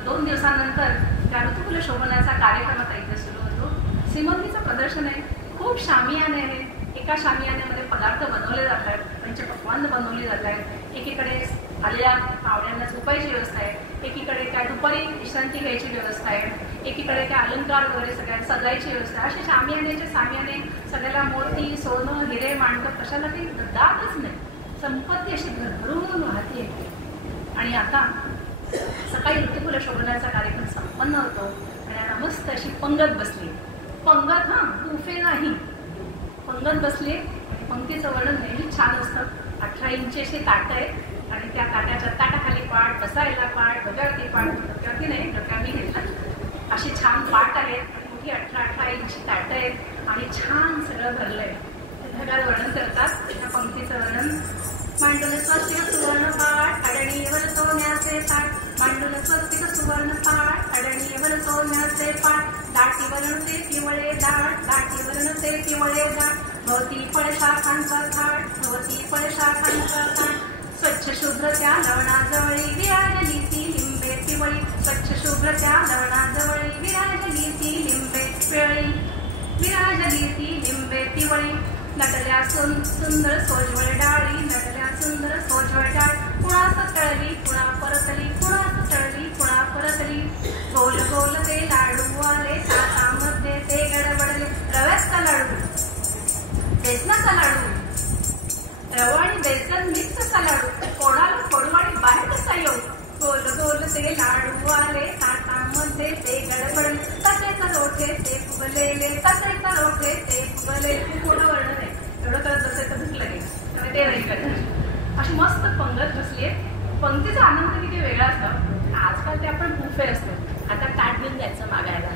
2 दिवसानंतर त्या ऋतुकुल शोभनाचा कार्यक्रम आता इथे सुरू होतो. श्रीमंतीचं प्रदर्शन आहे, खूप शामियाने आहे. एका शामियानेमध्ये पदार्थ बनवले जात आहेत, पंचपक्वान्न बनवली जात आहेत. एकीकडे आलेल्या पाहुण्यांना झोपायची व्यवस्था आहे, एकीकडे त्या दुपारी विश्रांती घ्यायची व्यवस्था आहे, एकीकडे त्या अलंकार वगैरे सगळ्यांना सजायची व्यवस्था आहे. असे शामियानेचे सामियाने सगळ्याला मोती, सोनं, हिरे, माणकं, कशाला काही दातच नाही. संपत्ती अशी भरभरून वाहते. आणि आता सकाळी ऋतुकुल शोभनाचा कार्यक्रम संपन्न होतो आणि आता मस्त अशी पंगत बसली. पंगत, हा बुफे नाही, पंगत बसली. आणि पंक्तीचं वर्णन नेहमी छान असतं. 18 इंची अशी ताटं आहेत आणि त्या ताटाखाली पाट, बसायला पाट, डोक्यावरती पाट, डोक्यावरती नाही डोक्यावरती घेतलं, अशी छान पाट आहेत आणि मोठी 18 इंची ताटं आहेत आणि छान सगळं भरलंय. ढगाळ वर्णन करतात त्या पंक्तीचं वर्णन. मांडून स्वस्तिक सुवर्ण पाठ अडणीवर सोन्याचे ताट, मांडून स्वस्तिक सुवर्ण पाठ अडणीवर सोन्याचे पाठ, दाटी वरणते पिवळे दाट, दाटी वरणते पिवळे दाट, भोवती फळशाखांचा थाट, भोवती फळशाखांचा थाट, स्वच्छ शुभ्र त्या लवणाजवळी विराजली ती लिंबे पिवळी, स्वच्छ शुभ्र त्या लवणाजवळी विराजली ती लिंबे पिवळी, विराजली ती लिंबे पिवळी. नटल्या सुंदर सोजवळ डाळी, नटल्या सुंदर सोजवळ डाळ, कुणास तळली कुणा परतली, कुणास तळली कुणा परतली. गोल गोल ते लाडू आले, ताटामध्ये ते गडबडले. रव्याचा लाडू, बेसनाचा लाडू, रवा आणि बेसन मिक्सचा लाडू, कोणाला फोडू आणि बाहेर कसा येऊ. गोल गोल ते लाडू आले, ताटामध्ये ते गडबडले. तसेच रोठे ते फुगलेले, तसेच रोठे ते फुगलेले. खूप मोठं वर्णन आहे, एवढं करत बसायचं भूक लागेल त्यामुळे ते नाही करत. अशी मस्त पंगत बसली आहे. पंक्तीचा आनंद किती वेगळा असतो. आजकाल ते आपण बुफे असतो, आता ताट घेऊन जायचं मागायला.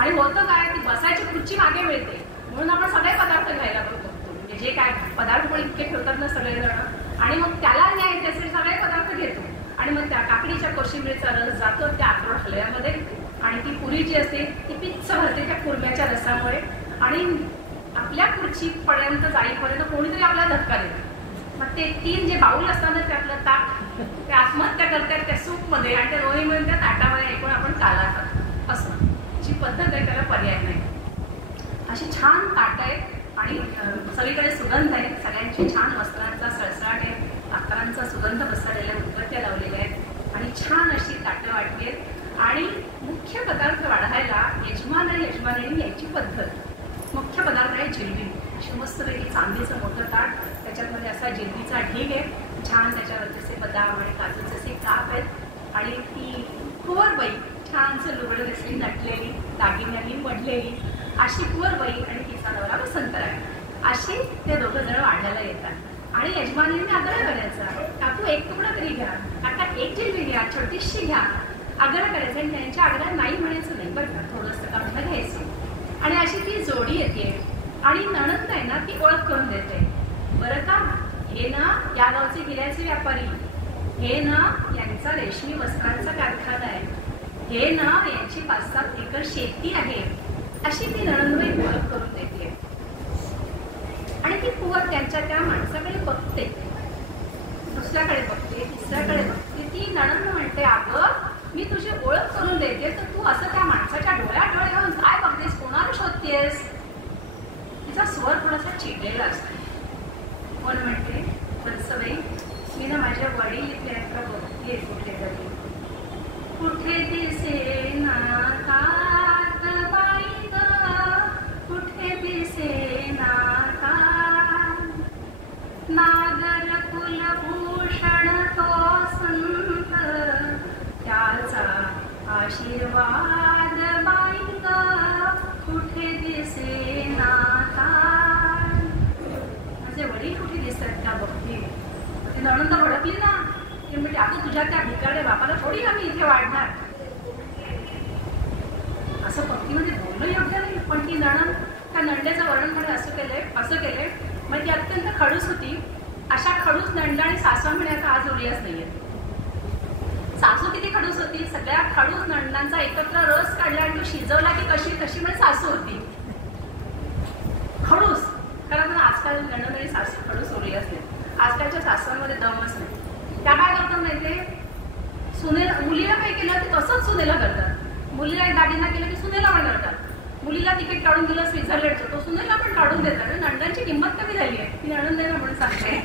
आणि होतं काय, ती बसायची खुर्ची मागे मिळते म्हणून आपण सगळे पदार्थ घ्यायला बघतो. म्हणजे जे काय पदार्थ पण इतके ठेवतात ना सगळेजण, आणि मग त्याला न्याय त्याचे सगळे पदार्थ घेतो. आणि मग त्या काकडीच्या कोशिंबीरचा रस जातो त्या अक्रोड हलव्यामध्ये, आणि ती पुरी जी असते ती पिच्च भरते त्या कुर्म्याच्या रसामुळे. आणि आपल्या खुर्चीपर्यंत जाईपर्यंत कोणीतरी आपल्याला धक्का देतो. मग ते 3 जे बाऊल असतात ना ते आपलं ताट ते आत्महत्या करतात त्या सूपमध्ये, आणि त्या दोन्ही मिळून त्या ताटामध्ये ऐकून आपण कालातात. असं जी पद्धत आहे त्याला पर्याय नाही. अशी छान ताटं आहेत आणि सगळीकडे सुगंध आहे. सगळ्यांची छान वस्त्रांचा सळसळाट आहे, अत्तरांचा सुगंध बसलेल्या उदबत्त्या लावलेल्या आहेत आणि छान अशी ताटं वाटली आहेत. आणि मुख्य पदार्थ वाढायला यजमान आणि यजमानीने यायची पद्धत. मुख्य पदार्थ आहे जिलबी. अशी मस्तपैकी चांदीचं मोठं ताट, त्याच्यामध्ये असा जिलबीचा ढीग आहे छान, त्याच्यावरचे असे बदाम आणि काजूचे असे काप आहेत. आणि ती कुंवरबाई छानसं लुगडं दिसली, नटलेली, दागिन्यांनी मढलेली अशी कुंवरबाई आणि तिचा नवरा वसंतराय, अशी ते दोघं जण वाढायला येतात. आणि यजमानीने आग्रह करायचा, काकू एक तुकडा तरी घ्या, काका एक जिलबी घ्या, छोटीशी घ्या, आग्रह करायचा. आणि त्यांच्या आग्रह नाही म्हणायचं नाही बरं का, थोडंसं कामाला घ्यायचं. आणि अशी ती जोडी येते आणि नणंद आहे ना ती ओळख करून देते. बरं का, हे ना या गावचे हिऱ्याचे व्यापारी, हे ना यांचा रेशमी वस्त्रांचा कारखाना आहे, हे ना यांची 5-7 एकर शेती आहे, अशी ती नणंदबाई ओळख करून देते. आणि ती कुंवर त्यांच्या त्या माणसाकडे बघते, दुसऱ्याकडे बघते, तिसऱ्याकडे बघते. ती नणंद म्हणते, अगं मी तुझी ओळख करून देते तर तू असं त्या माणसाच्या डोळ्यात डोळे घालून काय बघतेस, कोणाला शोधतेस. तिचा स्वर थोडासा चिडलेला असतो. कोण म्हणते, वत्सबाई मी ना माझ्या वडील इथल्या बघते कुठे तरी, कुठे दिसे ना तात बाई ग, कुठे दिसे ना तात, नागर कुलभूषण तो संत, त्याचा आशीर्वाद बाई ग, कुठे दिसे ना तात. नणंद भडकली ना की म्हणजे आता तुझ्या त्या भिकारड्या बापाला थोडी आम्ही इथे वाढणार. असं पंक्तीमध्ये बोलणं योग्य नाही. पण ती नणंद त्या नंडेचं वर्णन म्हणे असं केले म्हणजे ती अत्यंत खडूस होती. अशा खडूस नंड आणि सासवा म्हणे आता आज उरल्याच नाहीये. सासू किती खडूस होती. सगळ्या खडूस नंडांचा एकत्र रस काढला आणि तो शिजवला की कशी म्हणजे सासू होती खडूस. कारण आजकाल नंड आणि सासू खडूस उरली असते. आजकालच्या सासवांमध्ये दमच नाही. त्या काय करतात माहितीये, सुनेला मुलीला काय केलं ते तसंच सुनेला करतात. मुलीला एक दागिना केलं की सुनेला पण करतात. मुलीला तिकीट काढून दिलं स्वित्झर्लंडचं तो सुनेला पण काढून देतात. नंदांची किंमत कमी झाली आहे. ती नणंद आहे ना म्हणून सांगते.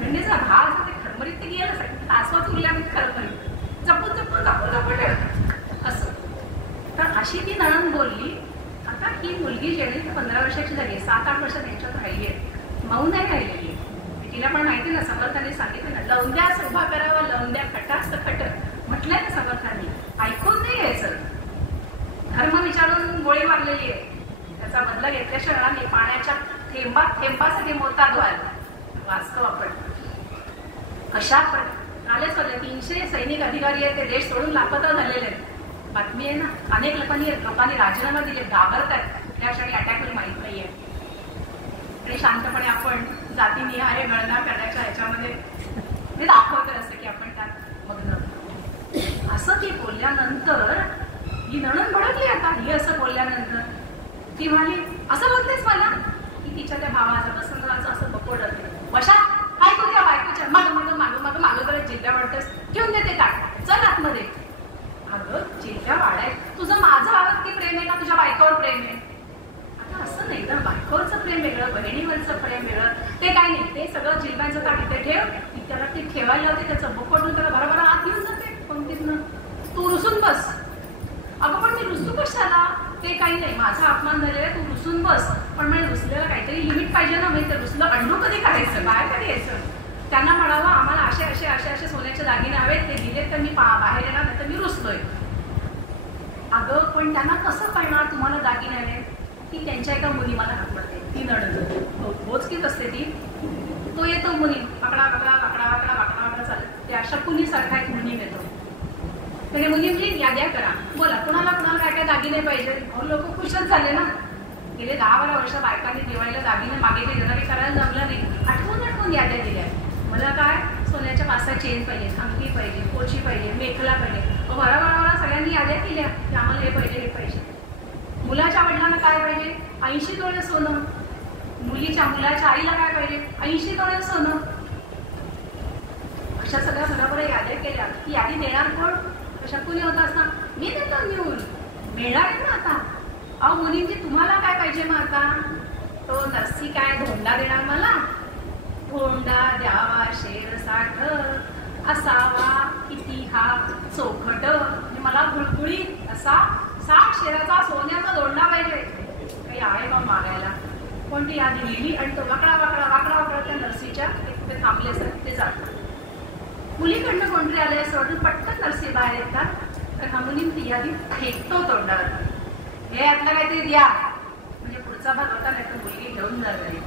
नंदेचा भाव असं ते खरमरीत ते गेलं सासवाच उरल्या म्हणजे खरमरीत जपून असं. तर अशी ती नणंद बोलली. आता ही मुलगी जेवढी 15 वर्षाची झाली, 7-8 वर्ष त्यांच्यात राहिली आहे, मऊ नाही राहिलेली. तिला पण माहिती ना, समर्थांनी सांगितलं ना, लवंद्यास उभा करावा लवंद्या खटास खट म्हटलंय ना समर्थांनी. ऐकून नाही यायचं. धर्म विचारून गोळी मारलेली आहे. त्याचा बदला घेतल्याशिवाय नाही. पाण्याच्या थेंबासाठी मोतात व्हायला वाचतो आपण. अशा आलेच होते 300 सैनिक अधिकारी आहेत, ते देश सोडून लापता झालेले आहेत. बातमी आहे ना, अनेक लोकांनी राजीनामा दिले, घाबरतात. त्या क्षणी अटॅक माहीत नाहीये. आणि शांतपणे आपण जातीनिहाय गणना करण्याच्या ह्याच्यामध्ये दाखवतं असं की आपण त्यात मग्न. असं ती बोलल्यानंतर ही नणंद भडकली. आता ही असं बोलल्यानंतर ती म्हणाली, असं बोलतेस मला? की तिच्या त्या भावाचं वसंतराचं असं बकोडत, वशा काय तू त्या बायकोच्या मागं करत जिल्ह्या वाढतेस, ठेवून देते ताट, चल आतमध्ये. अगं जिल्ह्या वाढाय तुझं माझं बाबत की प्रेम आहे का तुझ्या बायकोवर प्रेम आहे? आता असं नाही ना, बायकोवरचं प्रेम वेगळं, बहिणीवरचं प्रेम वेगळं. ते काही नाही, ते सगळं जिल्ह्याचं ताट इथे ठेव. त्याला ते ठेवायला होते, त्याचं बकोडून त्याला बरोबर आत येऊन जाते कोणतीच. तू रुसून बस. अगं पण मी रुसू कशाला? ते काही नाही, माझा अपमान झालेला आहे, तू रुसून बस. पण म्हणजे रुसलेला काहीतरी लिमिट पाहिजे ना. म्हणजे रुसलं अंडू कधी काढायचं, बाहेर कधी यायचं? त्यांना म्हणावं आम्हाला असे सोन्याचे दागिने हवेत, ते दिलेत तर मी बाहेर येणार, नाही तर मी रुसलोय. अगं पण त्यांना कसं कळणार तुम्हाला दागिने हवे? की त्यांच्या एका मुली मला हाकलते, ती नणंद बोचकीच असते ती. तो येतो मुनी वाकडा चालत. त्या शकुनीसारखा एक मुनी येतो. त्याने मुलींची याद्या करा, बोला कुणाला काय काय दागिने पाहिजे. लोक खुशच झाले ना. गेले 10-12 वर्ष बायकांनी दिवाळीला दागिने मागितले, त्यांना काही करायला जमलं नाही. आठवून याद्या दिल्या. मला काय सोन्याच्या 5-6 चेन पाहिजे, अंगठी पाहिजे, पोची पाहिजे, मेखला पाहिजे. बरोबर सगळ्यांनी याद्या केल्या की आम्हाला हे पाहिजे. मुलाच्या वडिलांना काय पाहिजे? 80 तोळे सोनं. मुलाच्या आईला काय पाहिजे? 80 तोळे सोनं. अशा सगळ्या बरोबर याद्या केल्या. ती यादी देणार कोण? शकुनी होता असता मी देतो नेऊन, मिळणार ना आता. अहो मुलींची तुम्हाला काय पाहिजे मग आता? तो नरसी काय धोंडा देणार मला? धोंडा द्यावा शेर साठ, असावा किती हा चौखट. मला गुळगुळीत असा 60 शेराचा सोन्याचा धोंडा पाहिजे. काही आहे का मागायला? कोणती यादी लिहिली आणि तो वाकडा त्या नरसीच्या ते थांबले असतात, ते जातात. मुलीकडनं कोणतरी आले असं वाटून पटकन नरसी बाहेर येतात. तर हा मुली ती यादी फेकतो तोंडावर. हे यातलं काहीतरी द्या म्हणजे पुढचा भाग होता, नाही तर मुलगी घेऊन जाईल.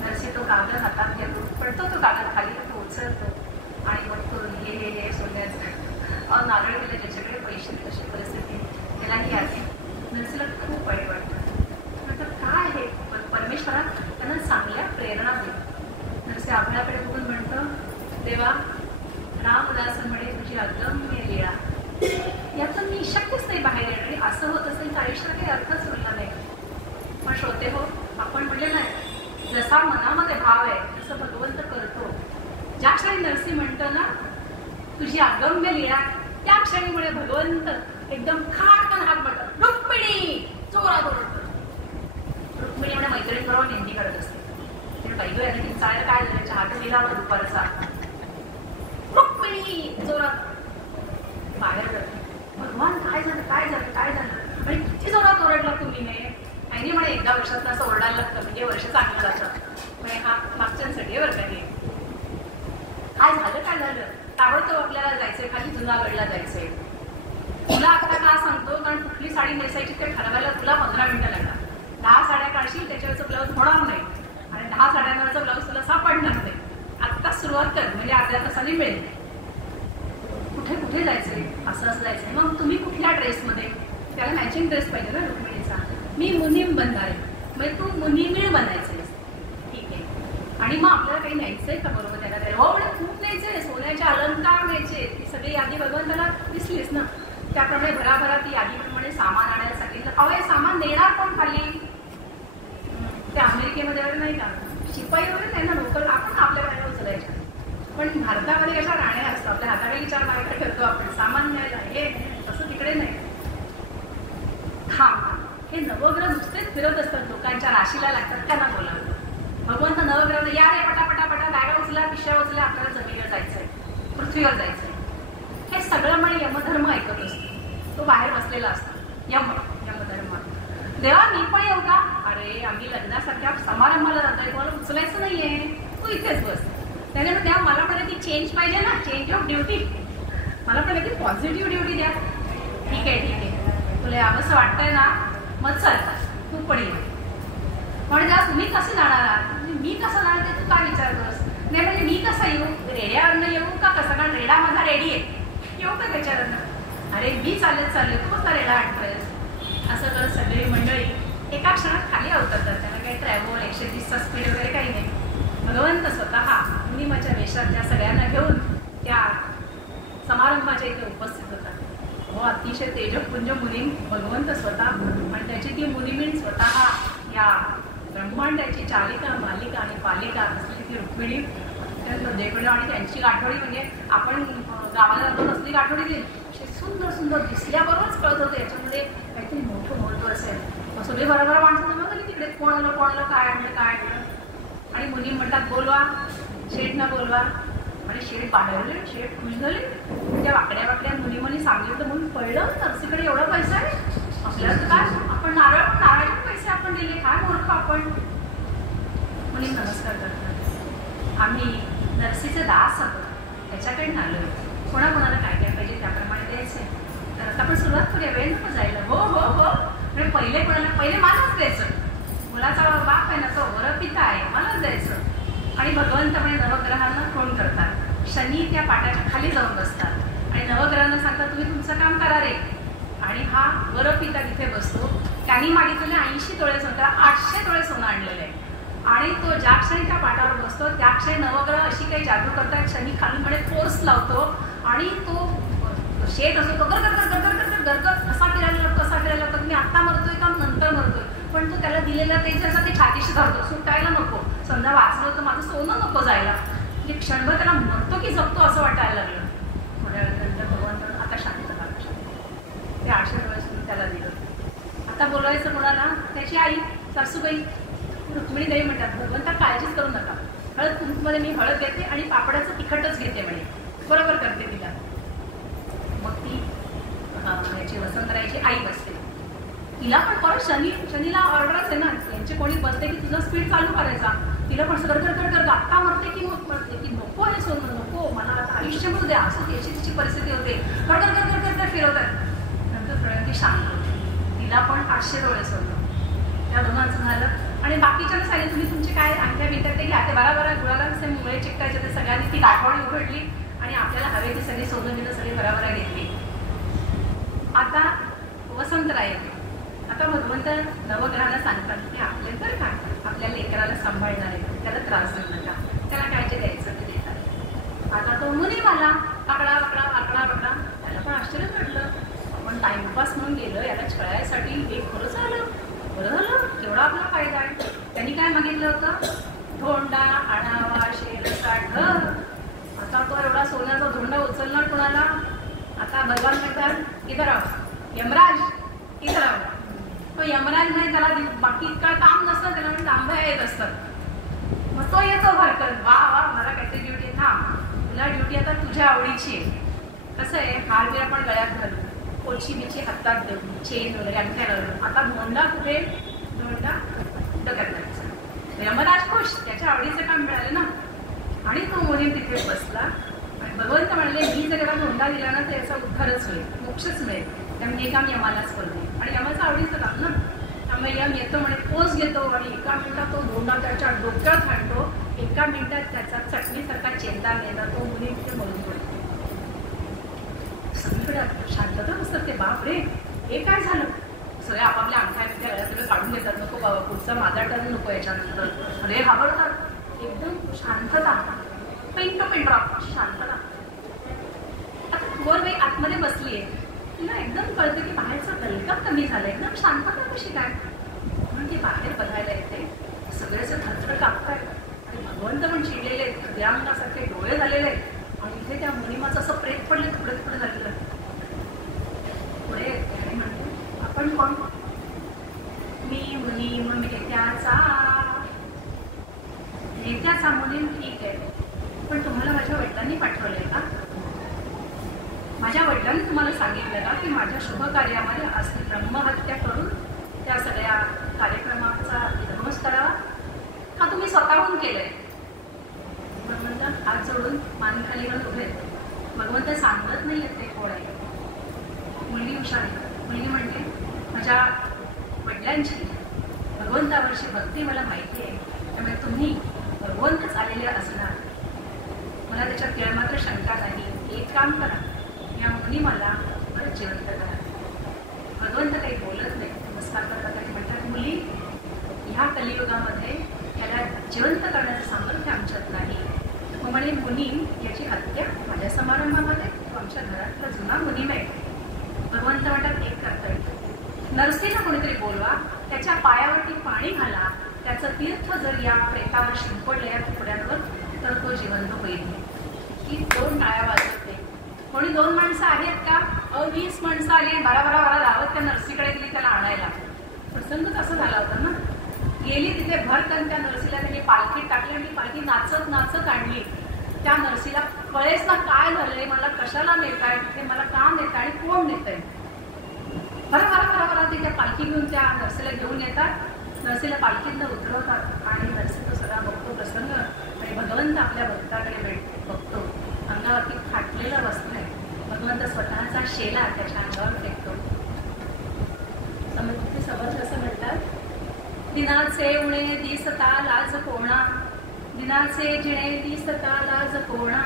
नरसी तो कागद हातात घेतो, पडतो तो कागद खाली, तो उचलतो आणि मग तो हे सोन्याचं नारळ गेले, ज्याच्याकडे पैसे तशी परिस्थिती, त्याला ही यादी. नरसीला खूप वाईट वाटतं. नंतर काय हे परमेश्वरा त्यांना चांगल्या प्रेरणा दे. नरसी आपल्याकडे बघून म्हणतं, देवा रामदास म्हणे तुझी अगम्य लीळा, यातून मी शक्यच नाही बाहेर येणार. आणि असं होत असेल तर आयुष्याला काही अर्थच उरला नाही. पण श्रोते हो, आपण म्हटलं नाही, जसा मनामध्ये भाव आहे तसं भगवंत करतो. ज्या क्षणी नरसी म्हणतो ना तुझी अगम्य लीळा, त्या क्षणीमुळे भगवंत एकदम खाटकन हात म्हणतात, रुक्मिणी जोरात ओरडतो. रुक्मिणी म्हणजे मैत्रिणी बरोबर नेहमी करत असते. बाईगो याने ती चाळ्या काय झालं, चहाचा दिला होता दुपारचा. रुक्मिणी जोरात बाहेर जाते. भगवान काय झालं आणि किती जोरात ओरडला तुम्ही? आईने म्हणे एकदा वर्षात असं ओरडायला लागतं म्हणजे वर्ष चांगलं जातं. म्हणजे हा मागच्यांसाठी बरं काय झालं ताबडतोब आपल्याला जायचंय, खाली जुनागडला जायचंय. तुला आता का सांगतो, कारण कुठली साडी नेसायची ते ठरवायला तुला 15 मिनिटं लागणार. 10 साड्या काढशील त्याच्यावरचं ब्लाऊज होणार नाही आणि 10 साड्यांवरचं ब्लाऊज तुला सापडणार नाही. आत्ता सुरुवात कर, म्हणजे अर्ध्या तासाने मिळेल. कुठे कुठे जायचंय, असं असं जायचंय. मग तुम्ही कुठल्या ड्रेसमध्ये, त्याला मॅचिंग ड्रेस पाहिजे ना रुक्मिणीचा. मी मुनीम बनणार आहे, मग तू मुनिमीळ बनायचंय. ठीक आहे. आणि मग आपल्याला काही न्यायचंय का बरोबर त्याला? हो म्हणे खूप न्यायचंय, सोन्याचे अलंकार न्यायचे. ती सगळी यादी भगवंताला दिसलीच ना. त्याप्रमाणे भराभरा ती यादीप्रमाणे सामान आणायला सांगितलं. अहो हे सामान देणार कोण खाली? त्या अमेरिकेमध्ये वगैरे नाही का शिपाई वगैरे नाही ना, लोकल आपण आपल्या बाहेर उचलायच्या. पण भारतामध्ये कशा राण्या असतात, आपल्या हाताखाली 4 बायका ठेवतो आपण सामान न्यायला. हे असं तिकडे नाही. हे नवग्रह नुसतेच फिरत असतात, लोकांच्या राशीला लागतात, त्यांना बोलावलं. भगवंत नवग्रह या रे पटापटा बॅगा उचला, पिशव्या उचला, आपल्याला जमिनीवर जायचंय, पृथ्वीवर जायचंय. हे सगळं म्हणे यमधर्म ऐकत असतो. तो बाहेर बसलेला असतो. यमधर्म. देवा मी पण येऊ का? अरे आम्ही लग्नासारख्या समारंभाला जातोय, तुम्हाला उचलायचं नाहीये, तू इथेच बस. त्याने मग तेव्हा मला पण ती चेंज पाहिजे ना, चेंज ऑफ ड्युटी. मला पण ती पॉझिटिव्ह ड्युटी द्या. ठीक आहे, तुला यावंसं वाटतंय ना, मग चल तू पण ये. पण जेव्हा तुम्ही कसं जाणार आहात, मी कसं जाणार ते तू का विचारतोस? नाही म्हणजे मी कसं येऊ, रेड्यावरनं येऊ का कसं? कारण रेडा माझा रेडी आहे, येऊ का त्याच्यावरनं? अरे मी चालत तू कसा रेडा आणतोयस? असं करत सगळी मंडळी एका क्षणात खाली अवतरतात. त्यांना काही ट्रॅव्हल 130चा स्पीड वगैरे काही नाही. भगवंत स्वतः मुनिमाच्या वेशात त्या सगळ्यांना घेऊन त्या समारंभाच्या इथे उपस्थित होतात. हो अतिशय तेजपुंज मुनीम भगवंत स्वतः आणि त्याची ती मुनिमीण स्वतः या ब्रह्मांडाची चालिका मालिका आणि पालिका असलेली ती रुक्मिणी देखणं. आणि त्यांची गाठोडी म्हणजे आपण गावाला जातो असली गाठोडी दिली सुंदर सुंदर दिसल्याबरोबरच कळत होतं याच्यामध्ये काहीतरी मोठं महत्व असेल. सगळे बरोबर माणसं बघाली तिकडे कोणाला काय आणलं. आणि मुली म्हणतात बोलवा, शेठना बोलवा. आणि शेठ बाहेरले, शेठ खुश झाले. त्या वाकड्या मुलीमणी सांगितलं म्हणून कळलं नरसीकडे एवढा पैसा आहे आपल्याला. तर काय आपण नारळाचे पैसे आपण दिले, काय मूर्ख आपण. मुली नमस्कार करतात. आम्ही नरसीचे दास आहोत, त्याच्याकडे आलोय. कोणाकोणाला काय काय पाहिजे त्याप्रमाणे द्यायचंय. तर आता आपण सुरुवात करूया, वेळ नको जायला. हो म्हणजे पहिले मलाच द्यायचं. मुलाचा बाप आहे ना, तो वरपिता आहे, मलाच द्यायचं. आणि भगवंतपणे नवग्रहांना फोन करतात. शनी त्या पाटाच्या खाली जाऊन बसतात आणि नवग्रहांना सांगतात तुम्ही तुमचं काम करा रे. आणि हा वरपिता तिथे बसतो. त्यांनी मागितलेले 80 तोळे सोनं, 800 तोळे सोनं आणलेलं आहे. आणि तो ज्या क्षणी त्या पाटावर बसतो त्या क्षणी नवग्रह अशी काही जादू करतात, शनी खालूनकडे फोर्स लावतो आणि तो शेठ असतो तो गरगर कसा फिरायला लागतो. मी आत्ता मरतोय का नंतर मरतोय, पण तो त्याला दिलेला ते जसं ते छातीशी धरतो, सुटायला नको. समजा वाचलं तर माझं सोनं नको जायला. म्हणजे क्षणभर त्याला मरतो की जगतो असं वाटायला लागलं. थोड्या वेळानंतर भगवंत आता शांत झाला. ते 800 डोळे सोनं त्याला दिलं. आता बोलवायचं कोणाला? त्याची आई सासूबाई रुक्मिणी देवी म्हणतात भगवंता काळजीच करू नका, हळद कुंकूमध्ये मी हळद घेते आणि पापडाचं तिखटच घेते म्हणे. बरोबर करते तिला. मग ती याची वसंतरायची आई बसते. तिला पण परत शनीला ऑर्डरच आहे ना, यांचे कोणी बसते की तुझा स्पीड चालू करायचा. तिला पण कर आत्ता मरते की मग मरते की नको हे सोनं नको, मला आता आयुष्य मिळू द्या. असं याची तिची परिस्थिती होते. कर फिरवतात. नंतर थोड्या ती शांत होते. तिला पण 800 डोळे सोडलं. त्या दोघांचं झालं. आणि बाकीच्याला सांगितलं तुम्ही तुमचे काय अंगठ्या बिंट्या ते घ्या. ते बराबर गुळाला कसे मुळे चिकटायचे ते सगळ्यांनी ती गाठवडी उघडली आणि आपल्याला हवे ती सगळी सोडून दिलं, सगळी बराबर घेतली. आता वसंतराय येते. आता भगवंत नवग्रहाला सांगतात की आपले तर काय आपल्या लेकराला सांभाळणार आहे, त्याला त्रास देऊ नका, त्याला काय जे द्यायचं ते देतात. आता तो मुनी मला आकडा त्याला पण आश्चर्य वाटलं. आपण टाइमपास म्हणून गेलं याला छळायसाठी, हे खरंच आलं, बरं झालं, केवढा आपला फायदा आहे. त्यांनी काय मागितलं होतं? धोंडा आणावा शेरचा ढग. आता तो एवढा सोन्याचा धोंडा उचलणार कोणाला? आता भगवान म्हणतात इथं राहा यमराज, इथं राहा. तो यमराज नाही, त्याला बाकी इतकं काम नसतं, त्याला म्हणजे तांब्या येत असतात. मग तो येतो भरकन, वा मला काहीतरी ड्युटी, थांब तुला ड्युटी आता तुझ्या आवडीची आहे. कसं आहे, हारबीर आपण गळ्यात घालू, कोळशी बिची हातात देऊ, चेन वगैरे अंगठ्या घालू. आता धोंडा कुठे? धोंडा डोक्यात घालायचा. यमराज खुश, त्याच्या आवडीचं काम मिळालं ना. आणि तो मोहीम तिथे बसला आणि भगवंत म्हणले मी जर याला धोंडा दिला ना तर याचा उद्धारच होईल, मोक्षच मिळेल. त्यामुळे हे काम यमालाच करते. आणि यमाचं आवडीचं काम ना. त्यामुळे यम येतो म्हणे पोच घेतो आणि एका मिनिटात तो धोंडा त्याच्या डोक्यात हाणतो. एका मिनिटात त्याचा चटणीसारखा चेहरा नेता नेता तो मुली तिथे मरून पडतो. सगळीकडे शांतता नसतात ते. बाप रे, हे काय झालं? सगळे आपापल्या अंगठ्या गळ्यात काढून घेतात. नको बाबा, पुढचा माझा टर्न नको याच्यानंतर. सगळे घाबरतात. एकदम शांतता, पिंट ड्रॉप शांतता. आता वर बाई आतमध्ये बसलीये, तिला एकदम कळते की बाहेरचा दलका कमी झाला. एकदम शांतता कशी काय? म्हणून ती बाहेर बघायला येते. सगळेच थरथर कापतायत आणि भगवंत पण चिडलेले आहेत, खद्यांगासारखे डोळे झालेले आहेत. आणि इथे त्या मुनिमाचं असं प्रेत पडले, तुकडे तुकडे झालेलं. पुढे आणि म्हणते, आपण कोण? मी मुनी नेत्याचा. नेत्याचा मुनी ठीक आहे, पण तुम्हाला माझ्या वडिलांनी पाठवलंय का? माझ्या वडिलांनी तुम्हाला सांगितलं का की माझ्या शुभ कार्यामध्ये असली ब्रह्महत्या करून त्या सगळ्या कार्यक्रमाचा विध्वंस करावा, का तुम्ही स्वतःहून केलंय? भगवंत हात जोडून मान खाली घालून उभे. भगवंत सांगत नाही ते कोण आहे. मुलगी हुशार आहे. मुलगी म्हणते, माझ्या वडिलांची भगवंतावरची भक्ती मला माहिती आहे, त्यामुळे तुम्ही भगवंतच आलेले असणार, मला त्याच्यात केळमात्र शंका नाही. एक काम करा, या मुनी मला परत जिवंत करा. भगवंत काही बोलत नाही, नमस्कार करतात आणि म्हणतात, मुली, ह्या कलियुगामध्ये त्याला जिवंत करण्याचं सामर्थ्य आमच्यात नाही. मग म्हणे, मुनी याची हत्या माझ्या समारंभामध्ये, तो आमच्या घरातला जुना मुनीम आहे. भगवंत म्हणतात, एक करता येतं, नरसीला कोणीतरी बोलवा, त्याच्या पायावरती पाणी घाला, त्याचं तीर्थ जर या प्रेतावर शिंपडलं या तुकड्यांवर तर तो जिवंत होईल. ही 2 टाळ्या वाजवते. कोणी 2 माणसं आहेत का? 20 माणसं आली आणि बारा धावत त्या नरसीकडे गेली त्याला आणायला. प्रसंगच असं झाला होता ना. गेली तिथे भरकन त्या नरसीला त्यांनी पालखीत टाकली आणि पालखी नाचत नाचत आणली. त्या नरसीला कळेच ना काय झालंय, मला कशाला नेताय, तिथे मला का नेताय आणि कोण नेतंय. बरा ते त्या पालखी घेऊन त्या नरसीला घेऊन येतात. नरसीला पालखीतनं उतरवतात आणि नरसी तो सगळा बघतो प्रसंग आणि भगवंत आपल्या भक्ताकडे बघतो. अंगावरती फाटलेला वस्त्र आहे. भगवंत स्वतःचा शेला त्याच्या अंगावर फेकतो. समजते समज असं म्हणतात, दिनाचे उणे दिसता लाज कोणा, दिनाचे जिणे दिसता लाज कोणा,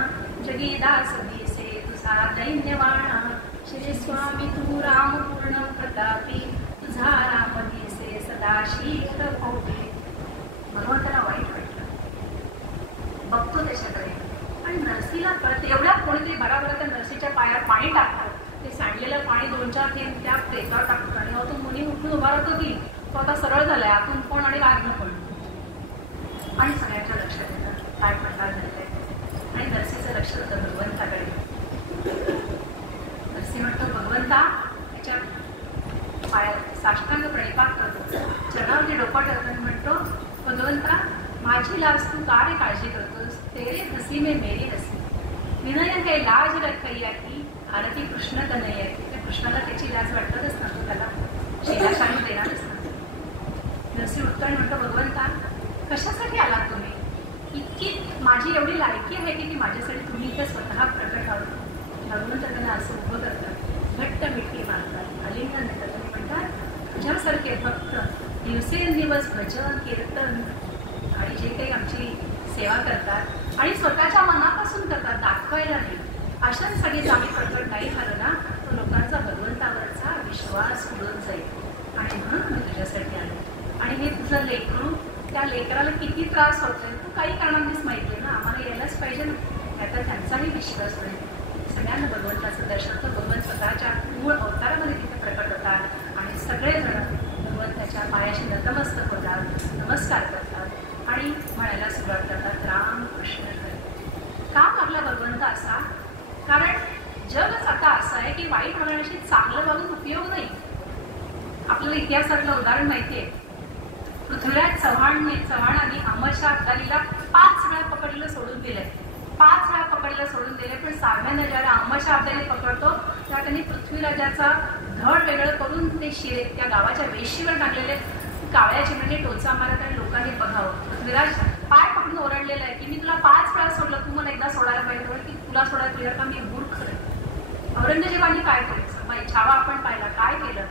जगी दास दिसे तुझा दैन्यवाणा, श्री स्वामी तू राम पूर्ण प्रतापी, तुझा राम दिसे सदा शीघ्र भोगे. भगवंताला वाईट वाटलं, बघतो त्याच्याकडे आणि नरसीला कळत. एवढ्यात कोणीतरी बराबर त्या नरसीच्या पायावर पाणी टाकतात. ते सांडलेलं पाणी 2-4 थेंब त्या प्रेतावर टाकतात आणि तो मुनी उठून उभा राहतो की तो आता सरळ झालाय, आतून पण आणि बाहेरनं पण. आणि सगळ्यांच्या लक्षात येतं काय प्रकार झालाय आणि नरसीचं लक्ष होतं भगवंताकडे. नरसी म्हणतो, भगवंता त्याच्या पायात साष्टांग प्रणिपात करतो, चरणावरती डोकं ठेवतो म्हणतो, भगवंता माझी लाज तू का रे काळजी करतोस, तेरे हसी में मेरी हसी, विनय है लाज रखैया की, आरती कृष्ण कन्हैया की. त्या कृष्णाला त्याची लाज वाटतच ना, तू त्याला शेला शाणी देणारच ना. नरसी उत्तर म्हणतो, भगवंता कशासाठी आलात तुम्ही? इतकी माझी एवढी लायकी आहे की माझ्यासाठी तुम्ही इथे स्वतः प्रकट आहोत. भगवंत त्यांना असं उभं करतात, घट्ट मिठी मारतात, आलिंगन देतात आणि म्हणतात, तुझ्यासारखे भक्त दिवसेंदिवस भजन कीर्तन आणि जे काही आमची सेवा करतात आणि स्वतःच्या मनापासून करतात, दाखवायला नाही, अशांसाठी आम्ही प्रकट नाही झालं ना, तो लोकांचा भगवंतावरचा विश्वास उडून जाईल. आणि म्हणून आम्ही तुझ्यासाठी आलो. आणि हे तुझं लेकरू, त्या लेकराला किती त्रास होतोय तू काही कारणांनीच माहिती आहे ना, आम्हाला यायलाच पाहिजे ना. त्याचा त्यांचाही विश्वास होईल. सगळ्यांना भगवंताचं दर्शन होतं. भगवंत स्वतःच्या मूळ अवतारामध्ये तिथे प्रकट होतात आणि सगळेजण भगवंताच्या पायाशी नतमस्तक होतात, नमस्कार करतात आणि म्हणायला सुरुवात करतात, राम कृष्ण हरी. का लागला भगवंत असा? कारण जगच आता असं आहे की वाईट होण्याशी चांगलं वागून उपयोग नाही. आपल्याला इतिहासातलं उदाहरण माहिती आहे. पृथ्वीराज चव्हाणांनी अहमदशाह अब्दालीला 5 वेळा पकडलेलं सोडून दिलंय. 5 वेळा पकडलेलं सोडून दिले, पण 6व्यांदा ज्याला अहमदशाह अब्दाली पकडतो तेव्हा त्यांनी पृथ्वीराजाचा धड वेगळं करून ते शिरे त्या गावाच्या वेशीवर टाकलेले कावळ्याचे म्हणजे टोचा मारत आणि लोकांनी बघावं. पृथ्वीराज पाय पकडून ओरडलेला आहे की मी तुला 5 वेळा सोडलं, तू मला एकदा सोडायला पाहिजे की तुला सोडायला तुझ्या का मी मूर्ख आहे. औरंगजेबाने काय केलं? छावा आपण पाहिला काय केलं.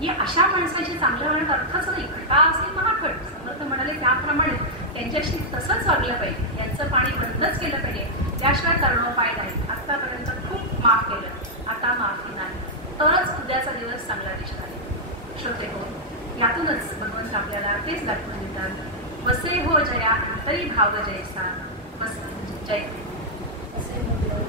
ही अशा माणसाची चांगलं म्हणत अर्थच नाही. खटा असेल महाखट, समर्थ म्हणाले त्याप्रमाणे त्यांच्याशी तसंच वागलं पाहिजे. यांचं पाणी बंदच केलं पाहिजे. त्याशिवाय करणोपाय नाही. आतापर्यंत खूप माफ केलं, आता माफी नाही, तरच उद्याचा दिवस चांगला दिसणार आहे. श्रोते हो, यातूनच भगवंत आपल्याला तेच दाखवून देतात. वसे हो जया अंतरी भाव जैसा,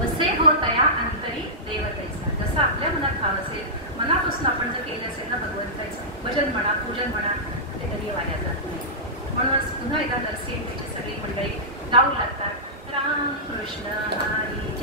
वसे हो तया अंतरी देव तैसा. जसं आपल्या मनात भाव असेल, मनापासून आपण जर केलं असेल ना भगवंताचं भजन म्हणा, पूजन म्हणा, ते कधी वाया जात नाही. म्हणूनच पुन्हा एकदा नरसिंह त्याची सगळी मंडळी गाऊ लागतात, राम कृष्ण हरी